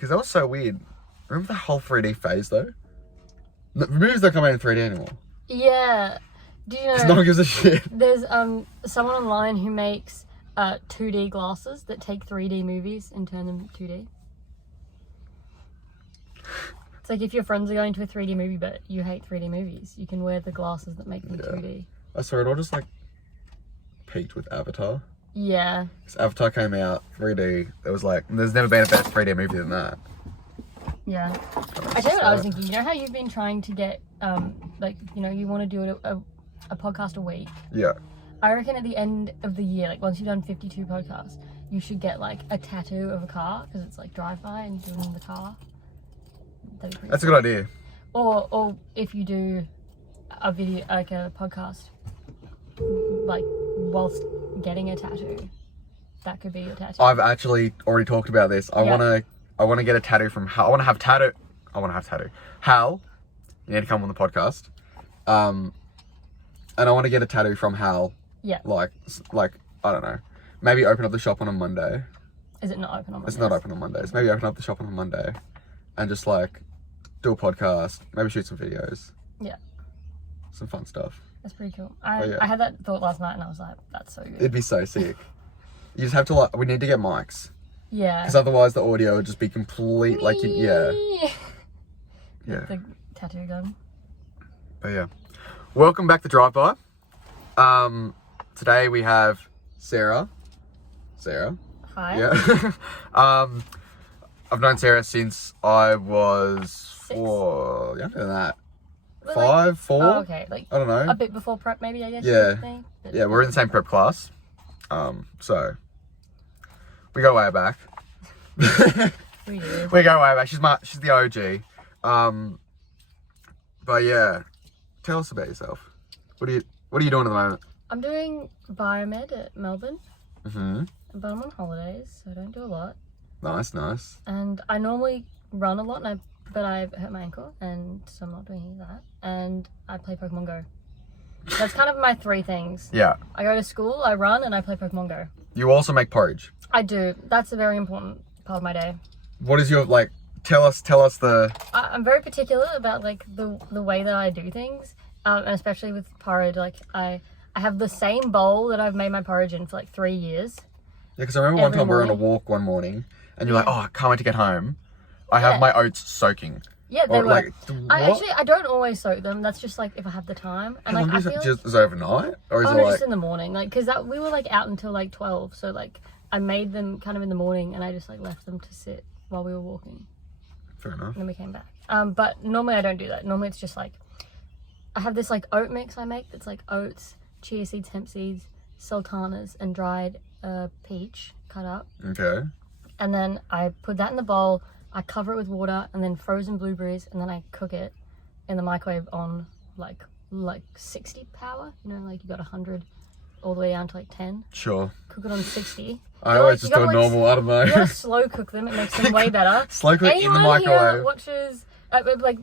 Because that was so weird. Remember the whole 3D phase, though? The movies don't come out in 3D anymore. Yeah. Do you know? Because no one gives a shit. There's someone online who makes 2D glasses that take 3D movies and turn them 2D. It's like if your friends are going to a 3D movie but you hate 3D movies, you can wear the glasses that make them 2D. I saw it all just like peaked with Avatar. Yeah. Because Avatar came out 3D. It was like, there's never been a better 3D movie than that. Yeah. I tell you what I was thinking. You know how you've been trying to get, like, you know, you want to do a podcast a week? Yeah. I reckon at the end of the year, like once you've done 52 podcasts, you should get like a tattoo of a car because it's like drive-by and you do it in the car. That's a good idea. Or if you do a video, like a podcast, like whilst getting a tattoo, that could be your tattoo. I've actually already talked about this. I want to get a tattoo from Hal. I want to have tattoo. Hal, you need to come on the podcast. And I want to get a tattoo from Hal. Yeah. Like I don't know. Maybe open up the shop on a Monday. Is it not open on Mondays? It's not open on Mondays. Maybe open up the shop on a Monday, and just like do a podcast. Maybe shoot some videos. Yeah. Some fun stuff. That's pretty cool. I had that thought last night and I was like, that's so good. It'd be so sick. You just have to we need to get mics. Yeah. Because otherwise the audio would just be complete, like, yeah. The tattoo gun. But yeah. Welcome back to Drive By. Today we have Sarah. Hi. Yeah. I've known Sarah since I was 6? younger than that. Well, 5, 4? Oh, okay. Like I don't know. a bit before prep, maybe, I guess. Yeah. Yeah, we're in the same prep class. So we go way back. We do. We go way back. She's the OG. But yeah, tell us about yourself. What are you doing at the moment? I'm doing biomed at Melbourne. Mm-hmm. But I'm on holidays, so I don't do a lot. Nice. And I normally run a lot, but I've hurt my ankle, and so I'm not doing any of that. And I play Pokemon Go. That's kind of my 3 things. Yeah. I go to school, I run, and I play Pokemon Go. You also make porridge. I do. That's a very important part of my day. What is your, like, tell us the... I'm very particular about, like, the way that I do things. And especially with porridge, like, I have the same bowl that I've made my porridge in for, like, 3 years. Yeah, because I remember one time we were on a walk one morning, and you're like, oh, I can't wait to get home. I have my oats soaking. Yeah, they were. Like, I don't always soak them. That's just like if I have the time. And how like long I feel is it overnight, or is it like just in the morning? Like because we were like out until like 12, so like I made them kind of in the morning, and I just like left them to sit while we were walking. Fair enough. And then we came back. But normally I don't do that. Normally it's just like I have this like oat mix I make that's like oats, chia seeds, hemp seeds, sultanas, and dried peach cut up. Okay. And then I put that in the bowl. I cover it with water and then frozen blueberries, and then I cook it in the microwave on like 60 power. You know, like you got 100 all the way down to like 10. Sure. Cook it on 60. I always just do a normal. I don't know. You gotta slow cook them. It makes them way better. Slow cook in the microwave. Here watches like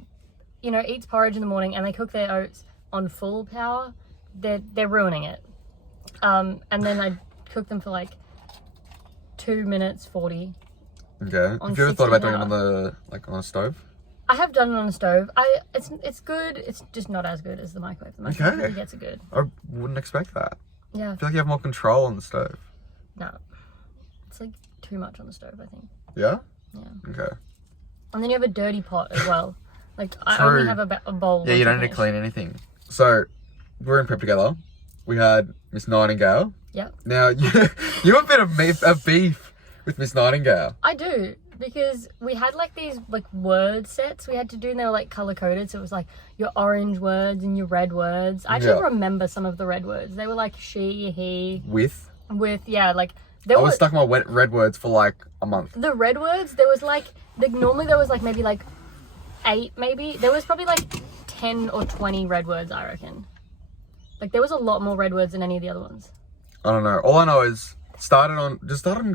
you know eats porridge in the morning and they cook their oats on full power. They're ruining it. And then I cook them for like 2 minutes 40. Okay. Have you ever thought about doing it on a stove? I have done it on a stove. It's good. It's just not as good as the microwave. The microwave really gets it good. I wouldn't expect that. Yeah. I feel like you have more control on the stove. No. It's like too much on the stove, I think. Yeah? Yeah. Okay. And then you have a dirty pot as well. Like I only have a bowl. Yeah, you don't need to clean anything. So we're in prep together. We had Miss Nightingale. Yep. Now you have a bit of beef with Miss Nightingale. I do, because we had like these like word sets we had to do, and they were like color coded. So it was like your orange words and your red words. I actually remember some of the red words. They were like she, he. With like I was stuck on my red words for like a month. The red words, there was like normally there was like maybe like 8 maybe. There was probably like 10 or 20 red words, I reckon. Like there was a lot more red words than any of the other ones. I don't know. All I know is start on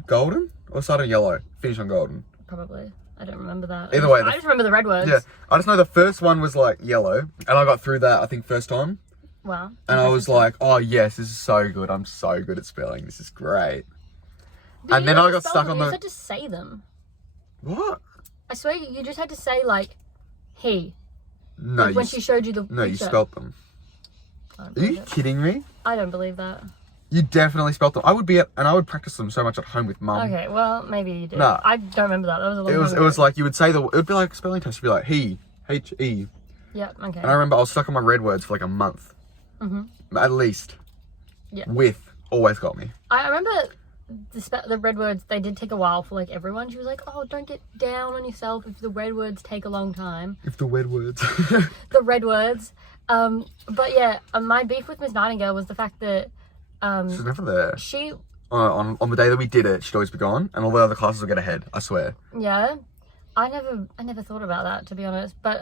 golden or start on yellow, finish on golden. Probably. I don't remember that. Either way. I just remember the red words. Yeah. I just know the first one was like yellow, and I got through that I think first time. Wow. And I was like, oh yes, this is so good. I'm so good at spelling. This is great. And then I got stuck on You had to say them. What? I swear you just had to say like he. No, Like, when she showed you the no, you picture. spelt them. I don't Are you believe it. kidding me? I don't believe that. You definitely spelt them. I would practice them so much at home with mum. Okay, well maybe you did. Nah. I don't remember that. That was a long time It was ago. like you would say it would be like a spelling test. You'd be like he, H-E. Yeah, okay. And I remember I was stuck on my red words for like a month. Mm-hmm. At least. Yeah. With always got me. I remember the red words, they did take a while for like everyone. She was like, oh, don't get down on yourself if the red words take a long time. If the red words. The red words. But yeah, my beef with Miss Nightingale was the fact that She's never there. she, On the day that we did it, she'd always be gone, and all the other classes would get ahead. I swear. yeah, I never thought about that, to be honest. But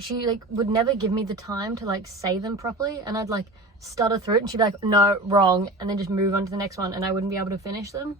she like would never give me the time to like say them properly, and I'd like stutter through it, and she'd be like, no, wrong, and then just move on to the next one, and I wouldn't be able to finish them.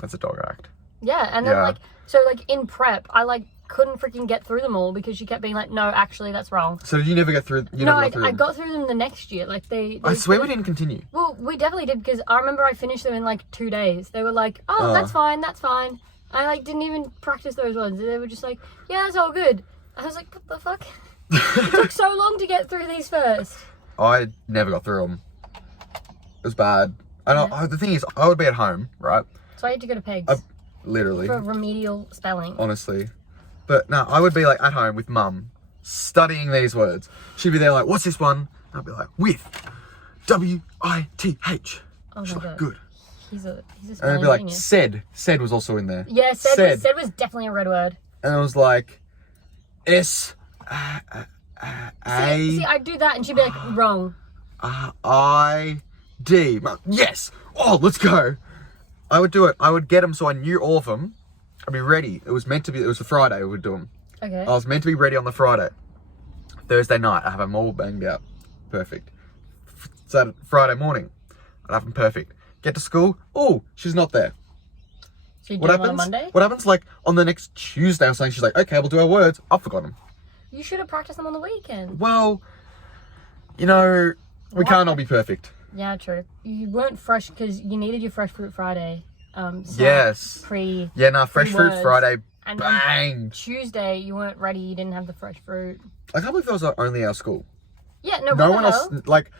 That's a dog act. Yeah, and then Yeah. like so like in prep, I like couldn't freaking get through them all because she kept being like, no, actually that's wrong. So did you never get through? You No, never I, got through I them? got through them the next year. Like they I swear we didn't continue. Well, we definitely did because I remember I finished them in like 2 days. They were like, oh, that's fine, that's fine. I like didn't even practice those ones. They were just like, yeah, it's all good. I was like, what the fuck? It took so long to get through these first. I never got through them. It was bad. The thing is, I would be at home, right? So I had to go to Peg's Literally. for remedial spelling. Honestly. But no, I would be like at home with mum, studying these words. She'd be there like, what's this one? And I'd be like, with. W-I-T-H. Oh She's my like, god. good. He's a And spelling I'd be like, genius. said. Said was also in there. Yeah, said was definitely a red word. And I was like, S. See, I'd do that and she'd be like, wrong. I-D. Yes. Oh, let's go. I would do it. I would get them so I knew all of them. I'd be ready. It was a Friday we would do them. Okay. I was meant to be ready on the Friday. Thursday night, I have them all banged out. Perfect. Friday morning, I'd have them perfect. Get to school. Oh, she's not there. So you do What them on a happens? Monday? What happens like on the next Tuesday or something? She's like, okay, we'll do our words. I've forgotten them. You should have practiced them on the weekend. Well, you know, we can't all be perfect. Yeah, true. You weren't fresh because you needed your Fresh Fruit Friday. So Yes. Yeah, Fresh Fruit words. Friday. And Bang. on Tuesday, you weren't ready. You didn't have the fresh fruit. I can't believe that was only our school. Yeah, No what one the else, hell? like,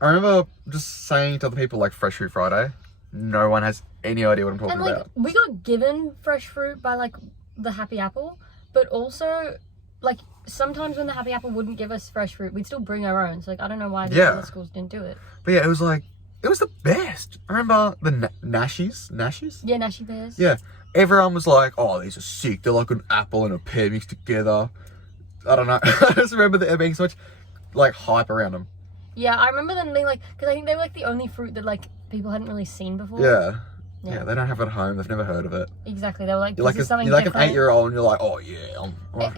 I remember just saying to other people, like, Fresh Fruit Friday. No one has any idea what I'm talking And like about. we got given fresh fruit by like the Happy Apple, but also like sometimes when the Happy Apple wouldn't give us fresh fruit, we'd still bring our own. So like I don't know why the other schools didn't do it. But yeah, it was the best. I remember the Nashies? Yeah, Nashi Bears. Yeah. Everyone was like, oh, these are sick. They're like an apple and a pear mixed together. I don't know. I just remember there being so much, like, hype around them. Yeah, I remember them being like, because I think they were like the only fruit that like people hadn't really seen before. Yeah. Yeah. Yeah, they don't have it at home. They've never heard of it. Exactly. They were like, You're like, this is something you're like different. an 8-year-old and you're like, oh, yeah.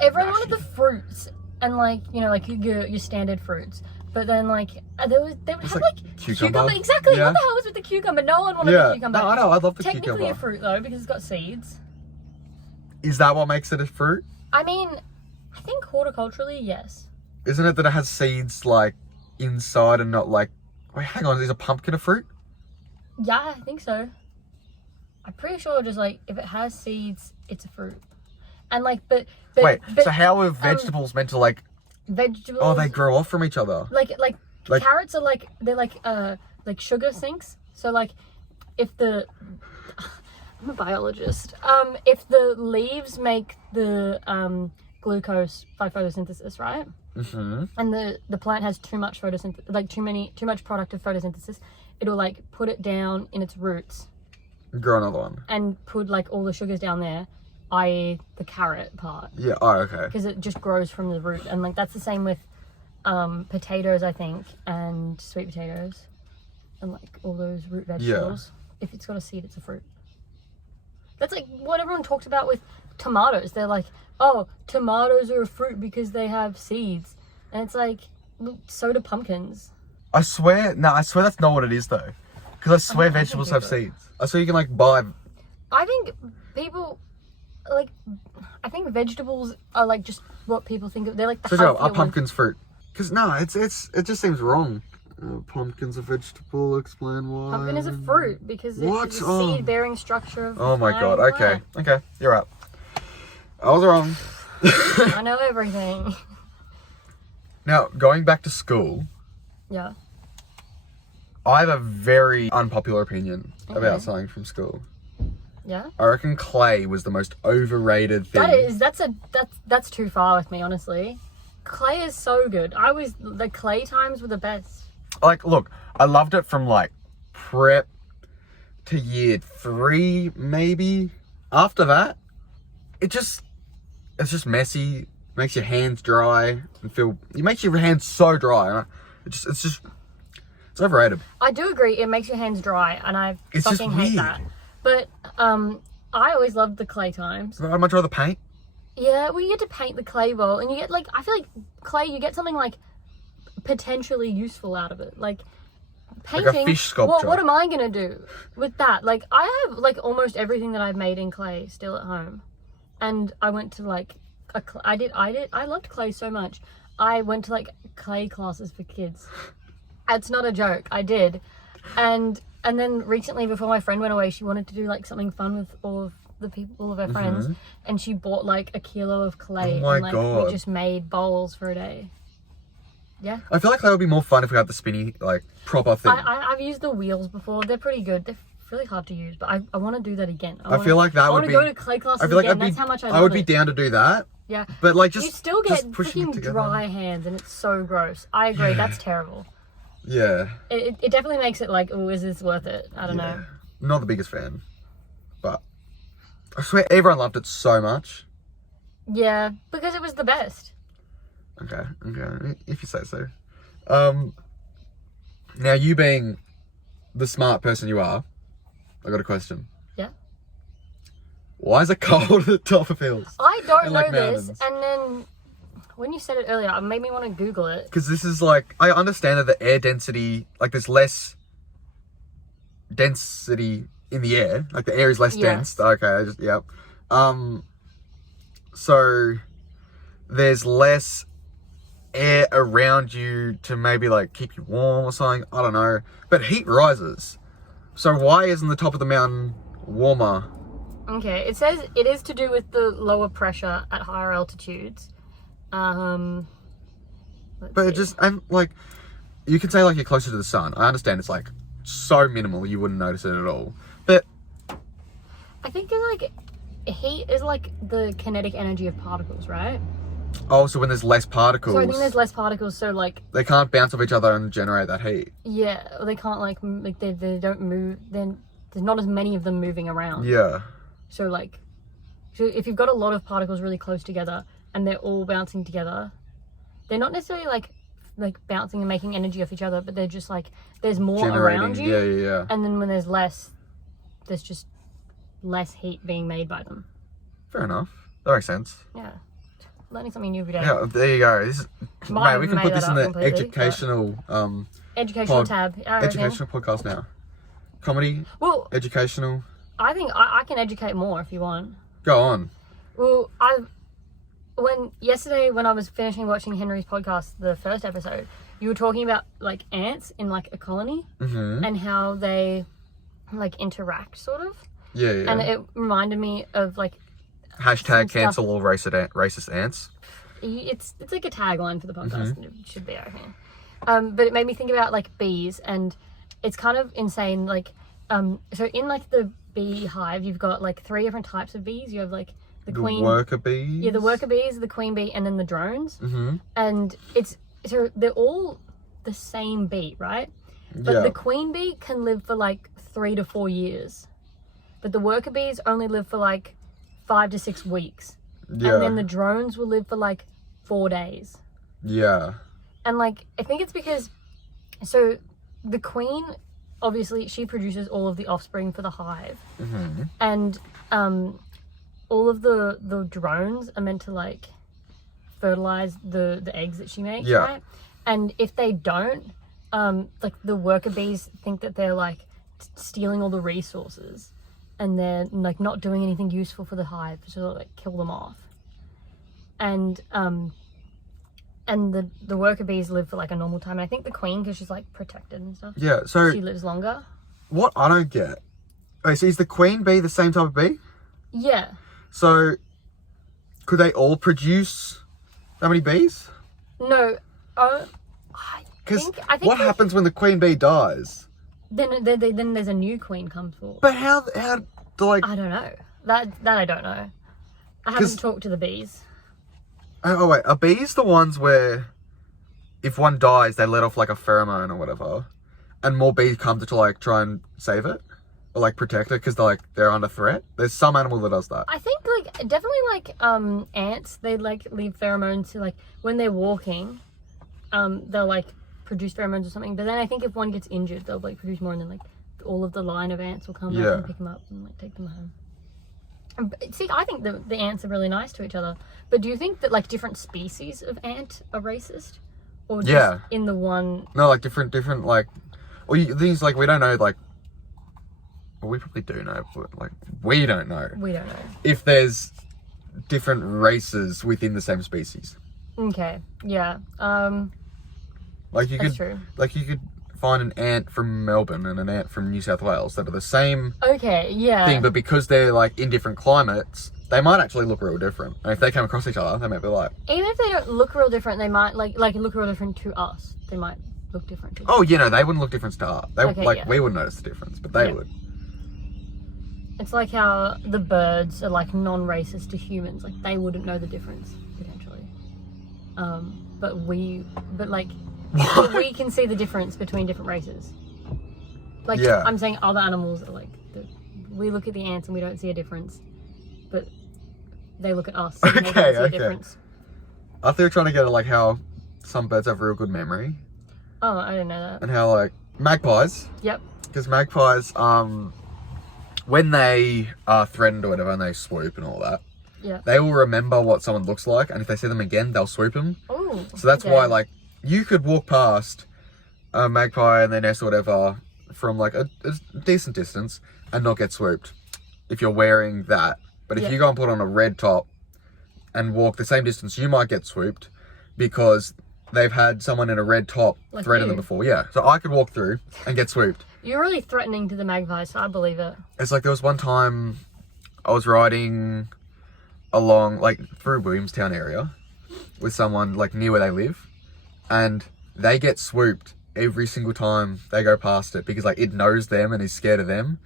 Everyone wanted the fruits and like, you know, like your standard fruits. But then like, they would have like cucumber. Exactly. Yeah. What the hell was with the cucumber? No one wanted the cucumber. No, I know. I love the Technically cucumber. a fruit though, because it's got seeds. Is that what makes it a fruit? I mean, I think horticulturally, yes. Isn't it that it has seeds, like, inside and not like... Wait, hang on. Is a pumpkin a fruit? Yeah, I think so. I'm pretty sure just like, if it has seeds, it's a fruit. And like, but Wait, so how are vegetables meant to, like... vegetables... Oh, they grow off from each other. Like Like- carrots are like, they're like sugar sinks. So like, if the... I'm a biologist. If the leaves make the glucose by photosynthesis, right? Mm-hmm. And the plant has too much photosynthesis, like too much product of photosynthesis, it'll like put it down in its roots Grow another one. and put like all the sugars down there, i.e. the carrot part, Yeah, oh, okay. because it just grows from the root. And like that's the same with potatoes, I think, and sweet potatoes and like all those root vegetables. If it's got a seed, it's a fruit. That's like what everyone talked about with tomatoes. They're like, oh, tomatoes are a fruit because they have seeds. And it's like, well, so do pumpkins. I swear that's not what it is, though. Because I swear vegetables have seeds. I swear you can, like, buy... I think people, like, I think vegetables are like just what people think of. They're like the So, healthier are pumpkins fruit? Because, no, it just seems wrong. Pumpkin's a vegetable, explain why. Pumpkin is a fruit because What? it's a Oh. seed-bearing structure of Oh my god, okay. plant. Okay, you're right. I was wrong. I know everything. Now, going back to school, Yeah. I have a very unpopular opinion Okay. about something from school. Yeah. I reckon clay was the most overrated thing. That's too far with me, honestly. Clay is so good. The clay times were the best. Like, look, I loved it from like prep to year 3, maybe. After that, it's just messy. Makes your hands dry and it makes your hands so dry. It's overrated. I do agree. It makes your hands dry, and I It's just fucking hate weird. that. But I always loved the clay times. I'd much rather paint. Yeah, well, you get to paint the clay bowl, and you get I feel like clay, you get something like potentially useful out of it, like painting. Like a fish sculpture. What am I gonna do with that? Like, I have like almost everything that I've made in clay still at home, and I went to like I loved clay so much. I went to like clay classes for kids. It's not a joke. I did, and then recently, before my friend went away, she wanted to do like something fun with all of her friends, and she bought like a kilo of clay. Oh my and like God. we just made bowls for a day. Yeah. I feel like that would be more fun if we had the spinny, like, proper thing. I've used the wheels before. They're pretty good. They're really hard to use, but I want to do that again. I feel like that would be... I want to go to clay classes I feel like again. I'd be, That's how much I I love would be it. down to do that. Yeah. But like You still get just pushing it freaking together. dry hands, and it's so gross. I agree. That's terrible. Yeah. It definitely makes it like, oh, is this worth it? I don't know. Not the biggest fan. But I swear everyone loved it so much. Yeah, because it was the best. Okay. If you say so. Now you being the smart person you are, I got a question. Yeah. Why is it cold at the top of hills? I don't And, know like, this, mountains? and then when you said it earlier, it made me want to Google it. Because this is like, I understand that the air density, like there's less density in the air. Like the air is less dense. Okay, yep. So there's less air around you to maybe like keep you warm or something. I don't know. But heat rises. So why isn't the top of the mountain warmer? Okay, it says it is to do with the lower pressure at higher altitudes. But it just, and like, you can say like you're closer to the sun. I understand it's like so minimal you wouldn't notice it at all. But I think it's like heat is like the kinetic energy of particles, right? also when there's less particles, So I think there's less particles, so like they can't bounce off each other and generate that heat. yeah, they can't like they don't move. Then there's not as many of them moving around. Yeah. So like, so if you've got a lot of particles really close together and they're all bouncing together, they're not necessarily like bouncing and making energy off each other, but they're just like there's more around you. Yeah. And then when there's less, there's just less heat being made by them. Fair enough. That makes sense. Yeah. Learning something new every day. Yeah, there you go. This is, Might mate, we have can made put this that in up the completely, educational Educational pod- tab. I reckon. educational podcast now. Comedy, Well, educational. I think I can educate more if you want. Go on. Well, yesterday when I was finishing watching Henry's podcast, the first episode, you were talking about like ants in like a colony and how they like interact sort of. Yeah. And it reminded me of like Hashtag cancel all racist ants. it's like a tagline for the podcast. It should be, I think. But it made me think about like bees, and it's kind of insane. Like, so in like the bee hive, you've got like 3 different types of bees. You have like the queen, worker bees. yeah, the worker bees, the queen bee, and then the drones. And so they're all the same bee, right? But the queen bee can live for like 3 to 4 years, but the worker bees only live for like 5 to 6 weeks. Yeah. And then the drones will live for like 4 days. Yeah. And like, I think it's because, so the queen, obviously she produces all of the offspring for the hive. And all of the drones are meant to like fertilize the eggs that she makes, right? And if they don't, like the worker bees think that they're like stealing all the resources and they're like not doing anything useful for the hive, so they'll like kill them off. And the worker bees live for like a normal time. And I think the queen, because she's like protected and stuff, Yeah. So she lives longer. what I don't get. Okay, so is the queen bee the same type of bee? Yeah. So Could they all produce that many bees? No. I Because think what happens when the queen bee dies? then there's a new queen comes forth. But how do like... I don't know. That I don't know. I haven't talked to the bees. Oh wait, are bees the ones where if one dies, they let off like a pheromone or whatever, and more bees come to like try and save it or like protect it because they're under threat? There's some animal that does that. I think like definitely like ants. They like leave pheromones to like when they're walking, they'll like produce pheromones or something. But then I think if one gets injured, they'll like produce more, and then like all of the line of ants will come out and pick them up and like take them home. See, I think the ants are really nice to each other. But do you think that like different species of ant are racist, or just in the one? No, like different like, or these like we don't know like. Well, we probably do know, but like we don't know. We don't know if there's different races within the same species. Okay. Yeah. Like you that's could, true. like you could find an ant from Melbourne and an ant from New South Wales that are the same thing, but because they're like in different climates, they might actually look real different. And if they come across each other, they might be like... Even if they don't look real different, they might like look real different to us. They might look different to us. Oh, they wouldn't look different to us. We wouldn't notice the difference, but they would. It's like how the birds are like non-racist to humans. Like they wouldn't know the difference potentially. But we can see the difference between different races. Like I'm saying, other animals are like we look at the ants and we don't see a difference, but they look at us and they don't see a difference. I thought you were trying to get at like how some birds have real good memory. Oh, I didn't know that. And how like magpies. Yep. Because magpies, when they are threatened or whatever and they swoop and all that, they will remember what someone looks like, and if they see them again, they'll swoop them. Oh. So that's why, like, you could walk past a magpie and their nest or whatever from like a decent distance and not get swooped if you're wearing that. But if you go and put on a red top and walk the same distance, you might get swooped because they've had someone in a red top like threaten them before. Yeah. So I could walk through and get swooped. You're really threatening to the magpies, so I believe it. It's like there was one time I was riding along, like, through Williamstown area with someone, like, near where they live, and they get swooped every single time they go past it because, like, it knows them and is scared of them.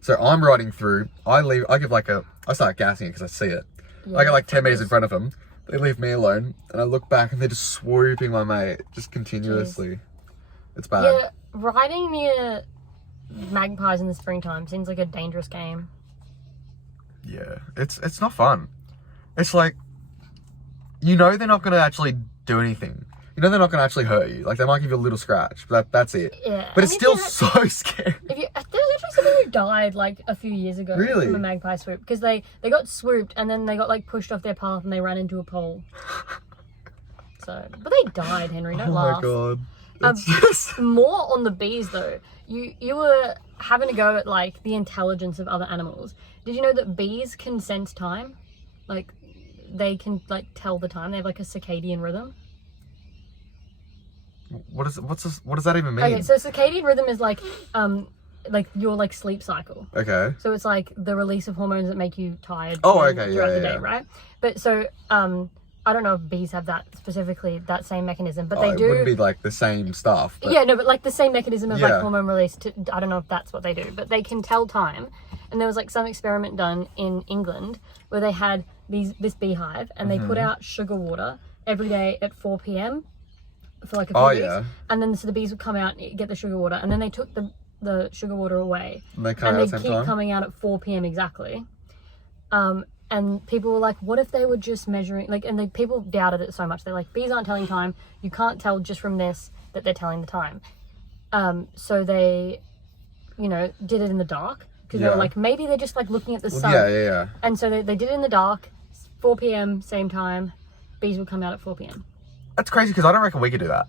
So I'm riding through, I start gassing it because I see it. I get, like, 10 meters in front of them. They leave me alone, and I look back and they're just swooping my mate, just continuously. Jeez. It's bad. Yeah, riding near magpies in the springtime seems like a dangerous game. Yeah, it's not fun. It's like, they're not going to actually do anything. They're not going to actually hurt you. Like, they might give you a little scratch, but that's it. Yeah. But it's still so scary. There's actually someone who died, like, a few years ago from a magpie swoop. Because they got swooped, and then they got, like, pushed off their path, and they ran into a pole. But they died, Henry. Don't laugh. Oh, my God. More on the bees, though. You were having to go at, like, the intelligence of other animals. Did you know that bees can sense time? Like, they can, like, tell the time. They have, like, a circadian rhythm. What does that even mean? Okay, so circadian rhythm is like your like sleep cycle. Okay. So it's like the release of hormones that make you tired. Throughout the day, right? But so I don't know if bees have that specifically, that same mechanism, but they do. It wouldn't be like the same stuff. But... Yeah, no, but like the same mechanism of like hormone release. I don't know if that's what they do, but they can tell time. And there was like some experiment done in England where they had this beehive and they put out sugar water every day at 4 p.m. for like a few weeks. And then so the bees would come out and get the sugar water, and then they took the sugar water away. And they keep coming out at 4 p.m. exactly. And people were like, what if they were just measuring, like, and people doubted it so much. They're like, bees aren't telling time. You can't tell just from this that they're telling the time. So they, did it in the dark. Because they were like, maybe they're just like looking at the sun. Yeah. And so they did it in the dark, 4 p.m., same time. Bees would come out at 4 p.m. That's crazy because I don't reckon we could do that.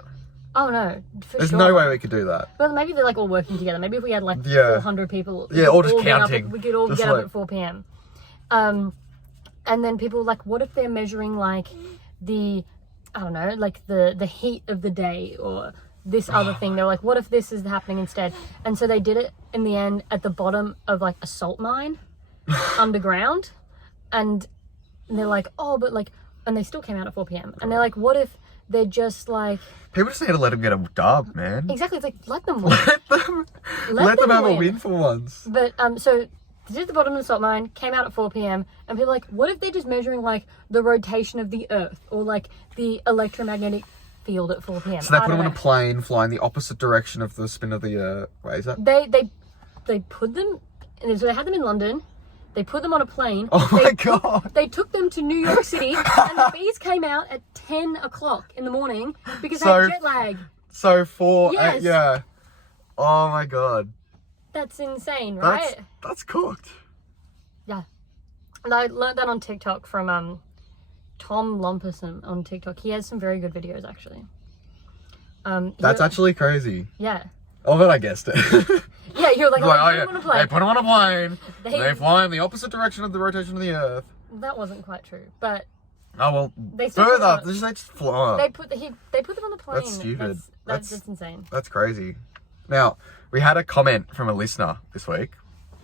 Oh no, There's no way we could do that. Well, maybe they're like all working together. Maybe if we had like 400 people, all just counting. We could all get up at 4 p.m. And then people were like, what if they're measuring like the heat of the day or this other thing? They're like, what if this is happening instead? And so they did it in the end at the bottom of like a salt mine underground, and And they're like, oh, but like, and they still came out at 4 p.m. And they're like, what if they're just like... People just need to let them get a dub, man. Exactly, it's like, let them win. Let them have a win for once. But, so, they did the bottom of the salt mine, came out at 4 p.m. And people are like, what if they're just measuring, like, the rotation of the Earth? Or, like, the electromagnetic field at 4 p.m. So they put them on a plane, flying the opposite direction of the spin of the Earth. Wait, is that? They put them... So they had them in London. They put them on a plane. Oh my God. They took them to New York City, and the bees came out at 10 o'clock in the morning because they had jet lag. So for Yes. yeah. Oh my God. That's insane, right? That's cooked. Yeah. And I learned that on TikTok from Tom Lomperson on TikTok. He has some very good videos, actually. That's actually crazy. Yeah. Oh, but I guessed it. Yeah, you're like, Oh, yeah. on a plane. They put them on a plane. They- They fly in the opposite direction of the rotation of the Earth. That wasn't quite true, but Oh well. They still put further, them they just fly. they put them on the plane. That's stupid. That's insane. That's crazy. Now, we had a comment from a listener this week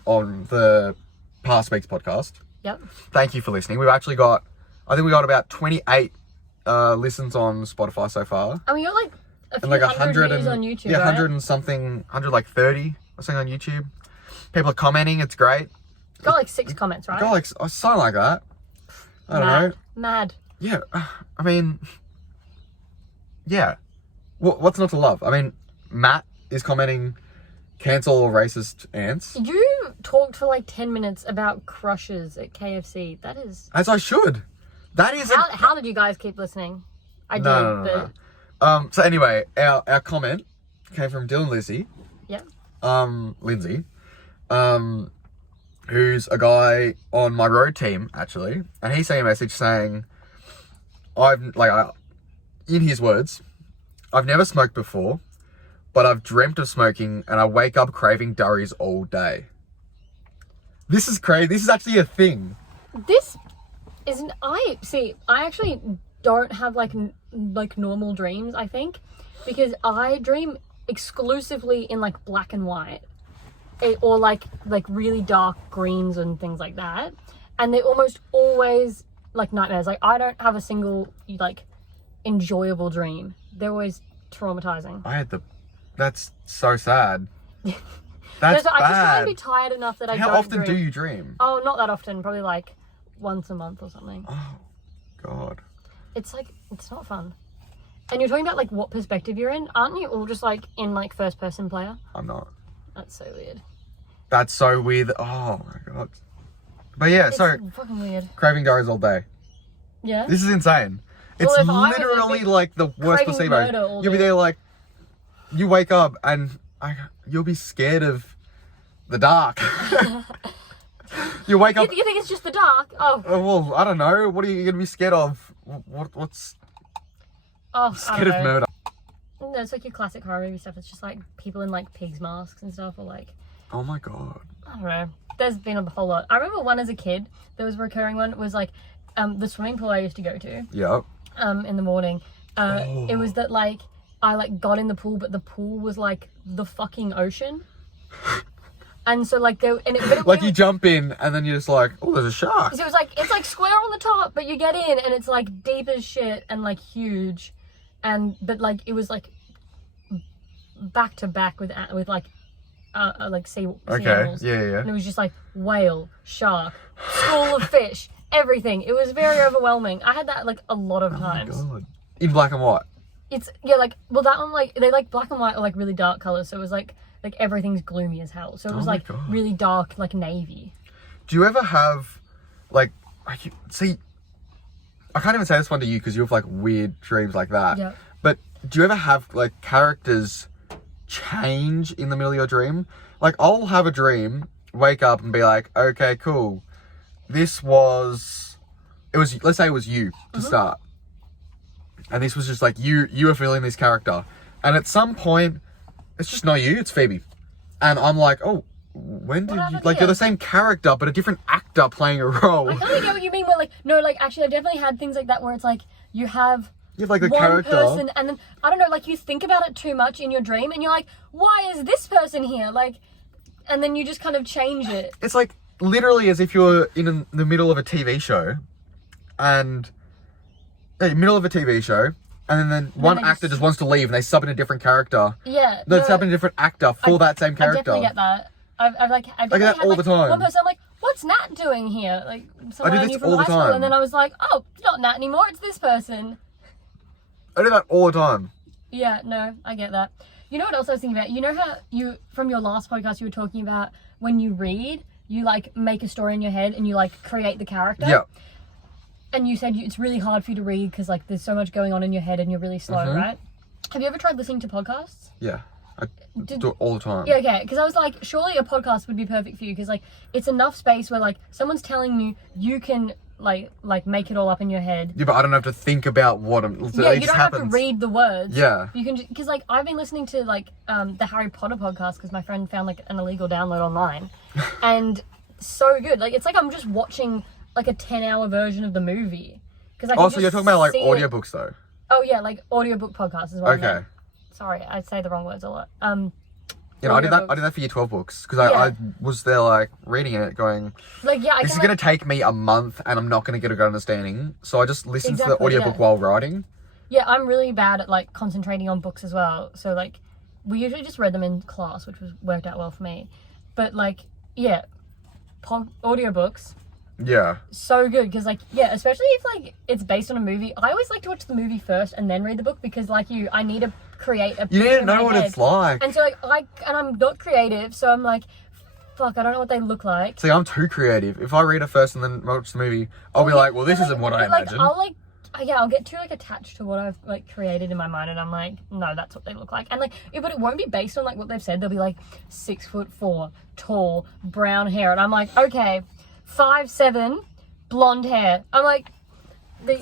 on the Past Weeks podcast. Yep. Thank you for listening. We've actually got, I think we got about 28 listens on Spotify so far. I mean, you're like a few And like hundred views on YouTube, yeah, right? 100 and something, 130 or something on YouTube. People are commenting. It's great. Got like 6 comments, right? Got like something like that. I don't know. Mad. Yeah, I mean, yeah. What's not to love? I mean, Matt is commenting, cancel all racist ants. You talked for like 10 minutes about crushes at KFC. That is... As I should. That is... How did you guys keep listening? I did, No. So anyway, our comment came from Dylan Lizzie. Yep. Lindsay. Who's a guy on my road team, actually. And he sent a message saying, in his words, I've never smoked before, but I've dreamt of smoking and I wake up craving durries all day. This is crazy. This is actually a thing. This isn't... I actually don't have like normal dreams, I think. Because I dream exclusively in like black and white. Or like really dark greens and things like that. And they're almost always like nightmares. Like I don't have a single like enjoyable dream. They're always traumatizing. That's so sad. That's I just bad. try to be tired enough that I don't How often dream. do you dream? Oh, not that often. Probably like once a month or something. Oh, God. It's like, it's not fun. And you're talking about like what perspective you're in. Aren't you all just like in like first person player? I'm not. That's so weird. That's so weird. Oh my God. But yeah, It's so fucking weird. craving durries all day. Yeah? This is insane. It's Well, if I was literally like like the worst craving murder placebo. all You'll be day. there like, you wake up and you'll be scared of the dark. You wake up. You think it's just the dark? Oh. Well, I don't know. What are you gonna be scared of? What's Oh, scared of murder? No, it's like your classic horror movie stuff. It's just like people in like pigs masks and stuff, or like, Oh my God. I don't know. There's been a whole lot. I remember one as a kid. There was a recurring one. It was like the swimming pool I used to go to. Yep. In the morning. It was that like I like got in the pool, but the pool was like the fucking ocean. And so like there, and Like you jump in and then you're just like, oh, there's a shark. So it was like, it's like square on the top, but you get in and it's like deep as shit and like huge, but like it was like back to back with like sea animals. Yeah. And it was just like whale, shark, school of fish, everything. It was very overwhelming. I had that like a lot of times. Oh my God. In black and white. It's like, well, that one like they like black and white or like really dark colors. So it was like everything's gloomy as hell. So it was like God. really dark, like navy. Do you ever have see, I can't even say this one to you because you have like weird dreams like that. Yeah. But do you ever have like characters change in the middle of your dream? Like I'll have a dream, wake up and be like, okay, cool. Let's say it was you to start. And this was just like you were feeling this character. And at some point, it's just not you, it's Phoebe. And I'm like, oh, when did you... Like, you're the same character, but a different actor playing a role. I kind of get what you mean, but like, no, like, actually, I definitely had things like that where it's like, you have like the one character. person, and then, I don't know, like, you think about it too much in your dream, and you're like, why is this person here? Like, and then you just kind of change it. It's like, literally as if you're in the middle of a TV show, and middle of a TV show, and then one they actor just wants to leave and they sub in a different character. Yeah. They sub in a different actor for that same character. I definitely get that. I've I get that all the time. One person, I'm like, what's Nat doing here? Like, someone I do knew this from all the high school, time. and then I was like, oh, it's not Nat anymore, it's this person. I do that all the time. Yeah, no, I get that. You know what else I was thinking about? You know how from your last podcast, you were talking about when you read, you like make a story in your head and you like create the character? Yeah. And you said it's really hard for you to read because like there's so much going on in your head and you're really slow, right? Have you ever tried listening to podcasts? Yeah. I do it all the time. Yeah, okay. Because I was like, surely a podcast would be perfect for you because like it's enough space where like someone's telling you can like make it all up in your head. Yeah, but I don't have to think about what I'm... Yeah, you don't have to read the words. Yeah. You can just... Because like I've been listening to like the Harry Potter podcast because my friend found like an illegal download online. And so good. Like it's like I'm just watching like a 10-hour version of the movie. Oh, so you're talking about like audiobooks though? Oh yeah, like audiobook podcasts as well. Okay. Sorry, I say the wrong words a lot. You know, I did that for year 12 books because I was there like reading it going, like, yeah, this is going to take me a month and I'm not going to get a good understanding. So I just listened to the audiobook while writing. Yeah, I'm really bad at like concentrating on books as well. So like we usually just read them in class, which worked out well for me. But like, yeah, audiobooks. Yeah. So good because like, yeah, especially if like it's based on a movie. I always like to watch the movie first and then read the book because like I need to create a picture. You need to know in my what head. it's like. And so like I'm not creative, so I'm like, fuck, I don't know what they look like. See, I'm too creative. If I read it first and then watch the movie, I'll be like, well, this isn't what I imagined. I'll get too like attached to what I've like created in my mind, and I'm like, no, that's what they look like. And like, but it won't be based on like what they've said. They'll be like 6'4", tall, brown hair, and I'm like, okay, 5'7", blonde hair. I'm like,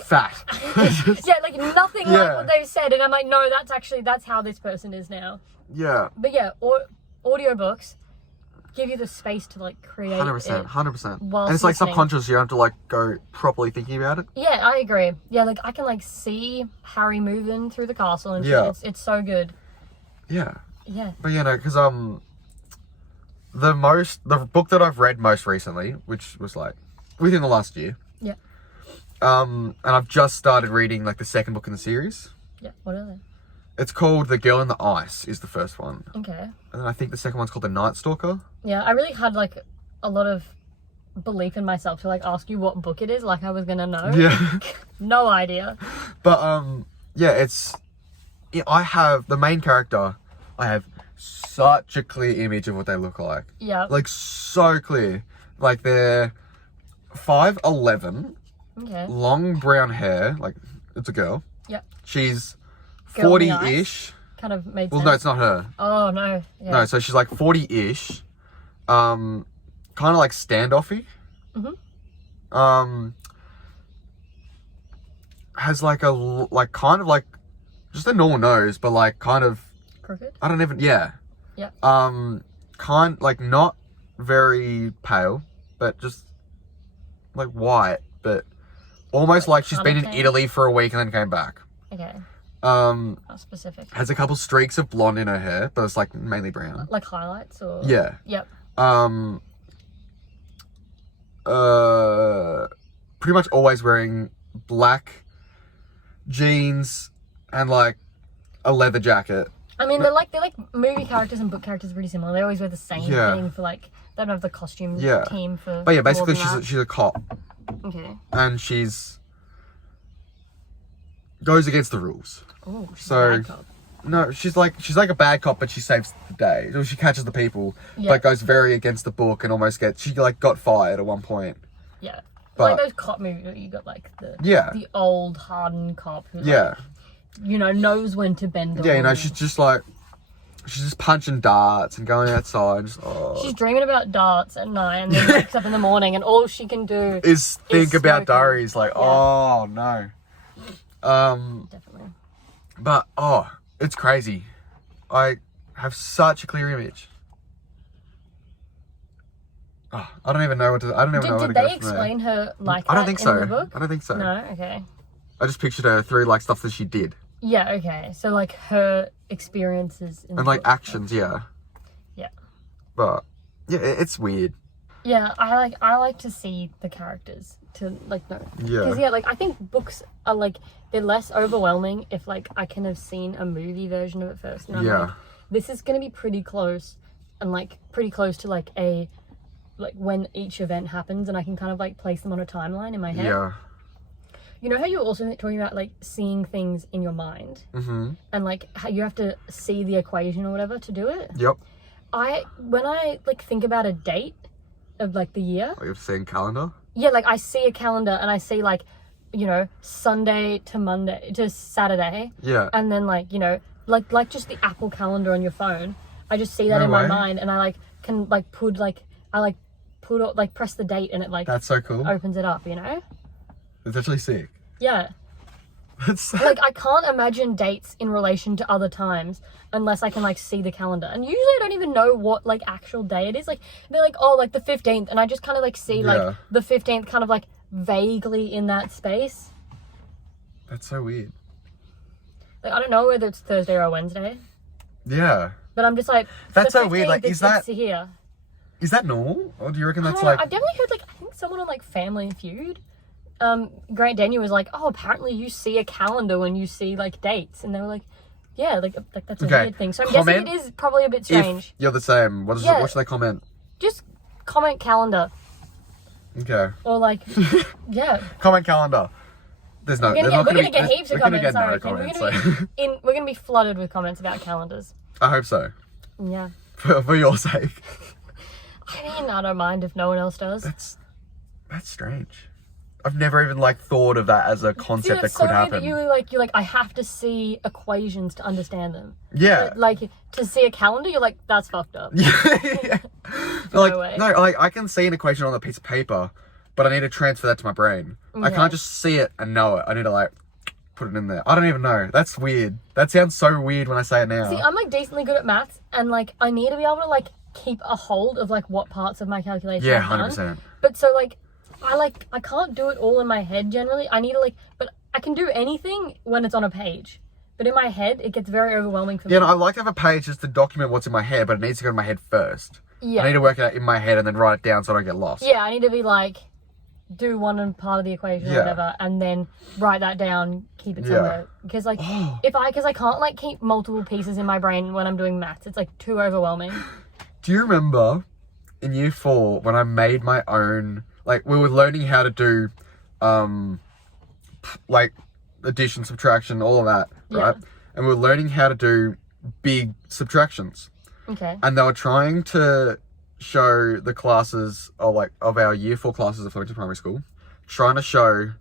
fat. yeah, like nothing like what they've said, and I'm like, no, that's how this person is now. Yeah. But yeah, audiobooks give you the space to like create 100%. While And it's like listening. subconscious. You don't have to like go properly thinking about it. Yeah, I agree. Yeah, like I can like see Harry moving through the castle and shit. It's so good. Yeah. Yeah. But you know, because the book that I've read most recently, which was like within the last year. Yeah. And I've just started reading like the second book in the series. Yeah. What are they? It's called The Girl in the Ice is the first one. Okay. And then I think the second one's called The Night Stalker. Yeah, I really had like a lot of belief in myself to like ask you what book it is, like I was gonna know. Yeah. No idea. But I have the main character. I have such a clear image of what they look like. Yeah. Like so clear. Like they're 5'11", Okay. long brown hair. Like it's a girl. Yep. She's Girl in the 40-ish. Kind of made sense. Well, no, it's not her. Oh no. Yeah. No, so she's like 40-ish. Kind of like standoffy. Has like kind of like just a normal nose, but like kind of Crooked. I don't even Yeah. Kind like not very pale, but just like white, but almost like she's been in Italy for a week and then came back. Okay. How specific. Has a couple streaks of blonde in her hair, but it's like mainly brown. Like highlights or? Yeah. Yep. Pretty much always wearing black jeans and like a leather jacket. I mean, they're like movie characters and book characters are pretty similar. They always wear the same thing for like, they don't have the costume team for. But yeah, basically she's a cop. Okay. And she's goes against the rules. Oh, she's So- a bad cop. No, she's like a bad cop, but she saves the day. Or she catches the people, but goes very against the book and almost she got fired at one point. Yeah. But- Like those cop movies where you got like the old hardened cop who like, knows when to bend the Yeah, you know, law. she's just punching darts and going outside. Just, She's dreaming about darts at night and then wakes up in the morning and all she can do is think about smoking. diaries. Like, oh no. Definitely. But it's crazy. I have such a clear image. Oh, I don't even know what to. I don't even know what to Did go they from explain her like I that don't think in so. the book? I don't think so. No? Okay. I just pictured her through like stuff that she did Yeah, okay. So like her experiences in the and like book. actions. Yeah. Yeah. But yeah, it's weird. Yeah, I like to see the characters to like know. Yeah. Because like I think books are like they're less overwhelming if like I can have seen a movie version of it first. And I'm Yeah. like, this is gonna be pretty close, and like pretty close to like a like when each event happens, and I can kind of like place them on a timeline in my head. Yeah. You know how you were also talking about like seeing things in your mind, and like how you have to see the equation or whatever to do it. Yep. When I like think about a date of like the year. You've seen calendar? Yeah, like I see a calendar and I see like, you know, Sunday to Monday to Saturday. Yeah. And then like, you know, like just the Apple calendar on your phone. I just see that in my mind, and I like can like put like press the date, and it like That's so cool. opens it up, you know? It's actually sick. Yeah. That's Like I can't imagine dates in relation to other times unless I can like see the calendar. And usually I don't even know what like actual day it is. Like they're like, oh, like the 15th, and I just kind of like see like the 15th kind of like vaguely in that space. That's so weird. Like I don't know whether it's Thursday or Wednesday. Yeah. But I'm just like, that's the so weird. Like, 15th, is that it's here? Is that normal, or do you reckon I that's don't know. like? I've definitely heard like I think someone on like Family Feud, Grant Daniel was like, oh, apparently you see a calendar when you see like dates, and they were like, yeah, like that's a weird thing. So I'm guessing it is probably a bit strange. If you're the same, what should they comment? Just comment calendar. Okay. Or like, yeah. Comment calendar. There's no. We're gonna get heaps of comments. Sorry, We're gonna be flooded with comments about calendars. I hope so. Yeah. For your sake. I mean, I don't mind if no one else does. That's strange. I've never even like thought of that as a concept that could happen. That you're like, I have to see equations to understand them. Yeah. But, like to see a calendar, you're like, that's fucked up. Yeah. No way. No, like I can see an equation on a piece of paper, but I need to transfer that to my brain. I can't just see it and know it. I need to like put it in there. I don't even know. That's weird. That sounds so weird when I say it now. See, I'm like decently good at maths, and like I need to be able to like keep a hold of like what parts of my calculation Yeah, I've done. 100%. But so like I can't do it all in my head generally. I need to like, but I can do anything when it's on a page. But in my head, it gets very overwhelming for me. Yeah, no, I like to have a page just to document what's in my head, but it needs to go in my head first. Yeah. I need to work it out in my head and then write it down so I don't get lost. Yeah, I need to be like, do one part of the equation or whatever, and then write that down, keep it somewhere. Because like, because I can't like keep multiple pieces in my brain when I'm doing maths. It's like too overwhelming. Do you remember in year 4 when I made my own, like we were learning how to do, like addition, subtraction, all of that, right? Yeah. And we were learning how to do big subtractions. Okay. And they were trying to show the classes of our year 4 classes at Flemington Primary School, trying to show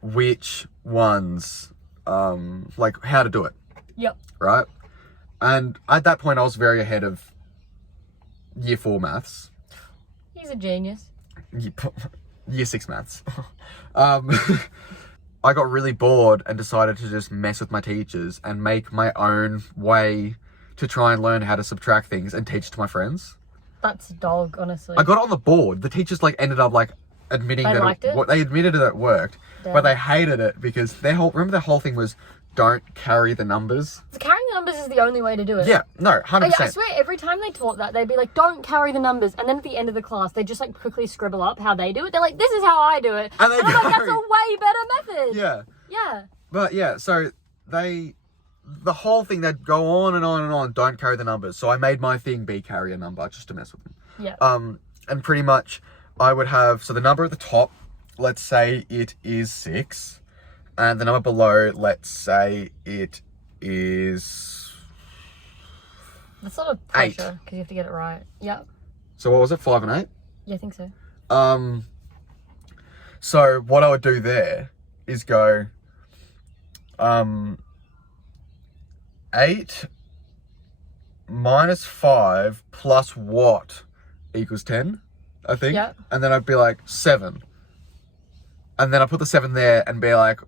which ones like how to do it. Yep. Right? And at that point I was very ahead of year 4 maths. He's a genius. Year 6 maths. I got really bored and decided to just mess with my teachers and make my own way to try and learn how to subtract things and teach it to my friends. That's dog, honestly. I got it on the board. The teachers like ended up like admitting They that liked it? they admitted that it worked, Damn. but they hated it because their whole thing was don't carry the numbers. So carrying the numbers is the only way to do it. Yeah, no, 100%. I swear, every time they taught that, they'd be like, don't carry the numbers. And then at the end of the class, they just like quickly scribble up how they do it. They're like, this is how I do it. And I'm like, that's a way better method. Yeah. Yeah. But yeah, so the whole thing, they'd go on and on and on, don't carry the numbers. So I made my thing be carry a number just to mess with them. Yeah. And pretty much I would have, so the number at the top, let's say it is 6. And the number below, let's say it is... That's sort of pressure, because you have to get it right. Yep. So what was it, 5 and 8? Yeah, I think so. So what I would do there is go, 8 minus 5 plus what equals 10, I think. Yep. And then I'd be like, 7. And then I put the 7 there and be like,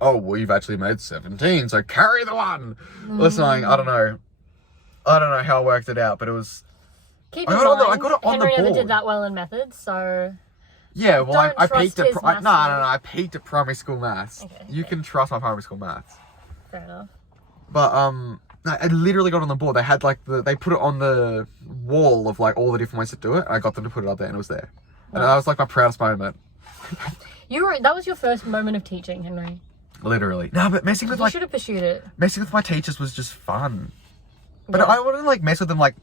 oh, well, you've actually made 17, so carry the 1. Or something, I don't know. I don't know how I worked it out, but it was... Keep in mind, I got it on Henry the board. never did that well in methods, so... Yeah, well, I Don't peaked trust at... his No, maths no, skills. I peaked at primary school maths. Okay, You can trust my primary school maths. Fair enough. But, no, I literally got it on the board. They had, like, they put it on the wall of, like, all the different ways to do it, and I got them to put it up there, and it was there. And that was like my proudest moment. That was your first moment of teaching, Henry. Literally. No, but messing with You should have pursued it. messing with my teachers was just fun. But Yeah. I wouldn't like mess with them like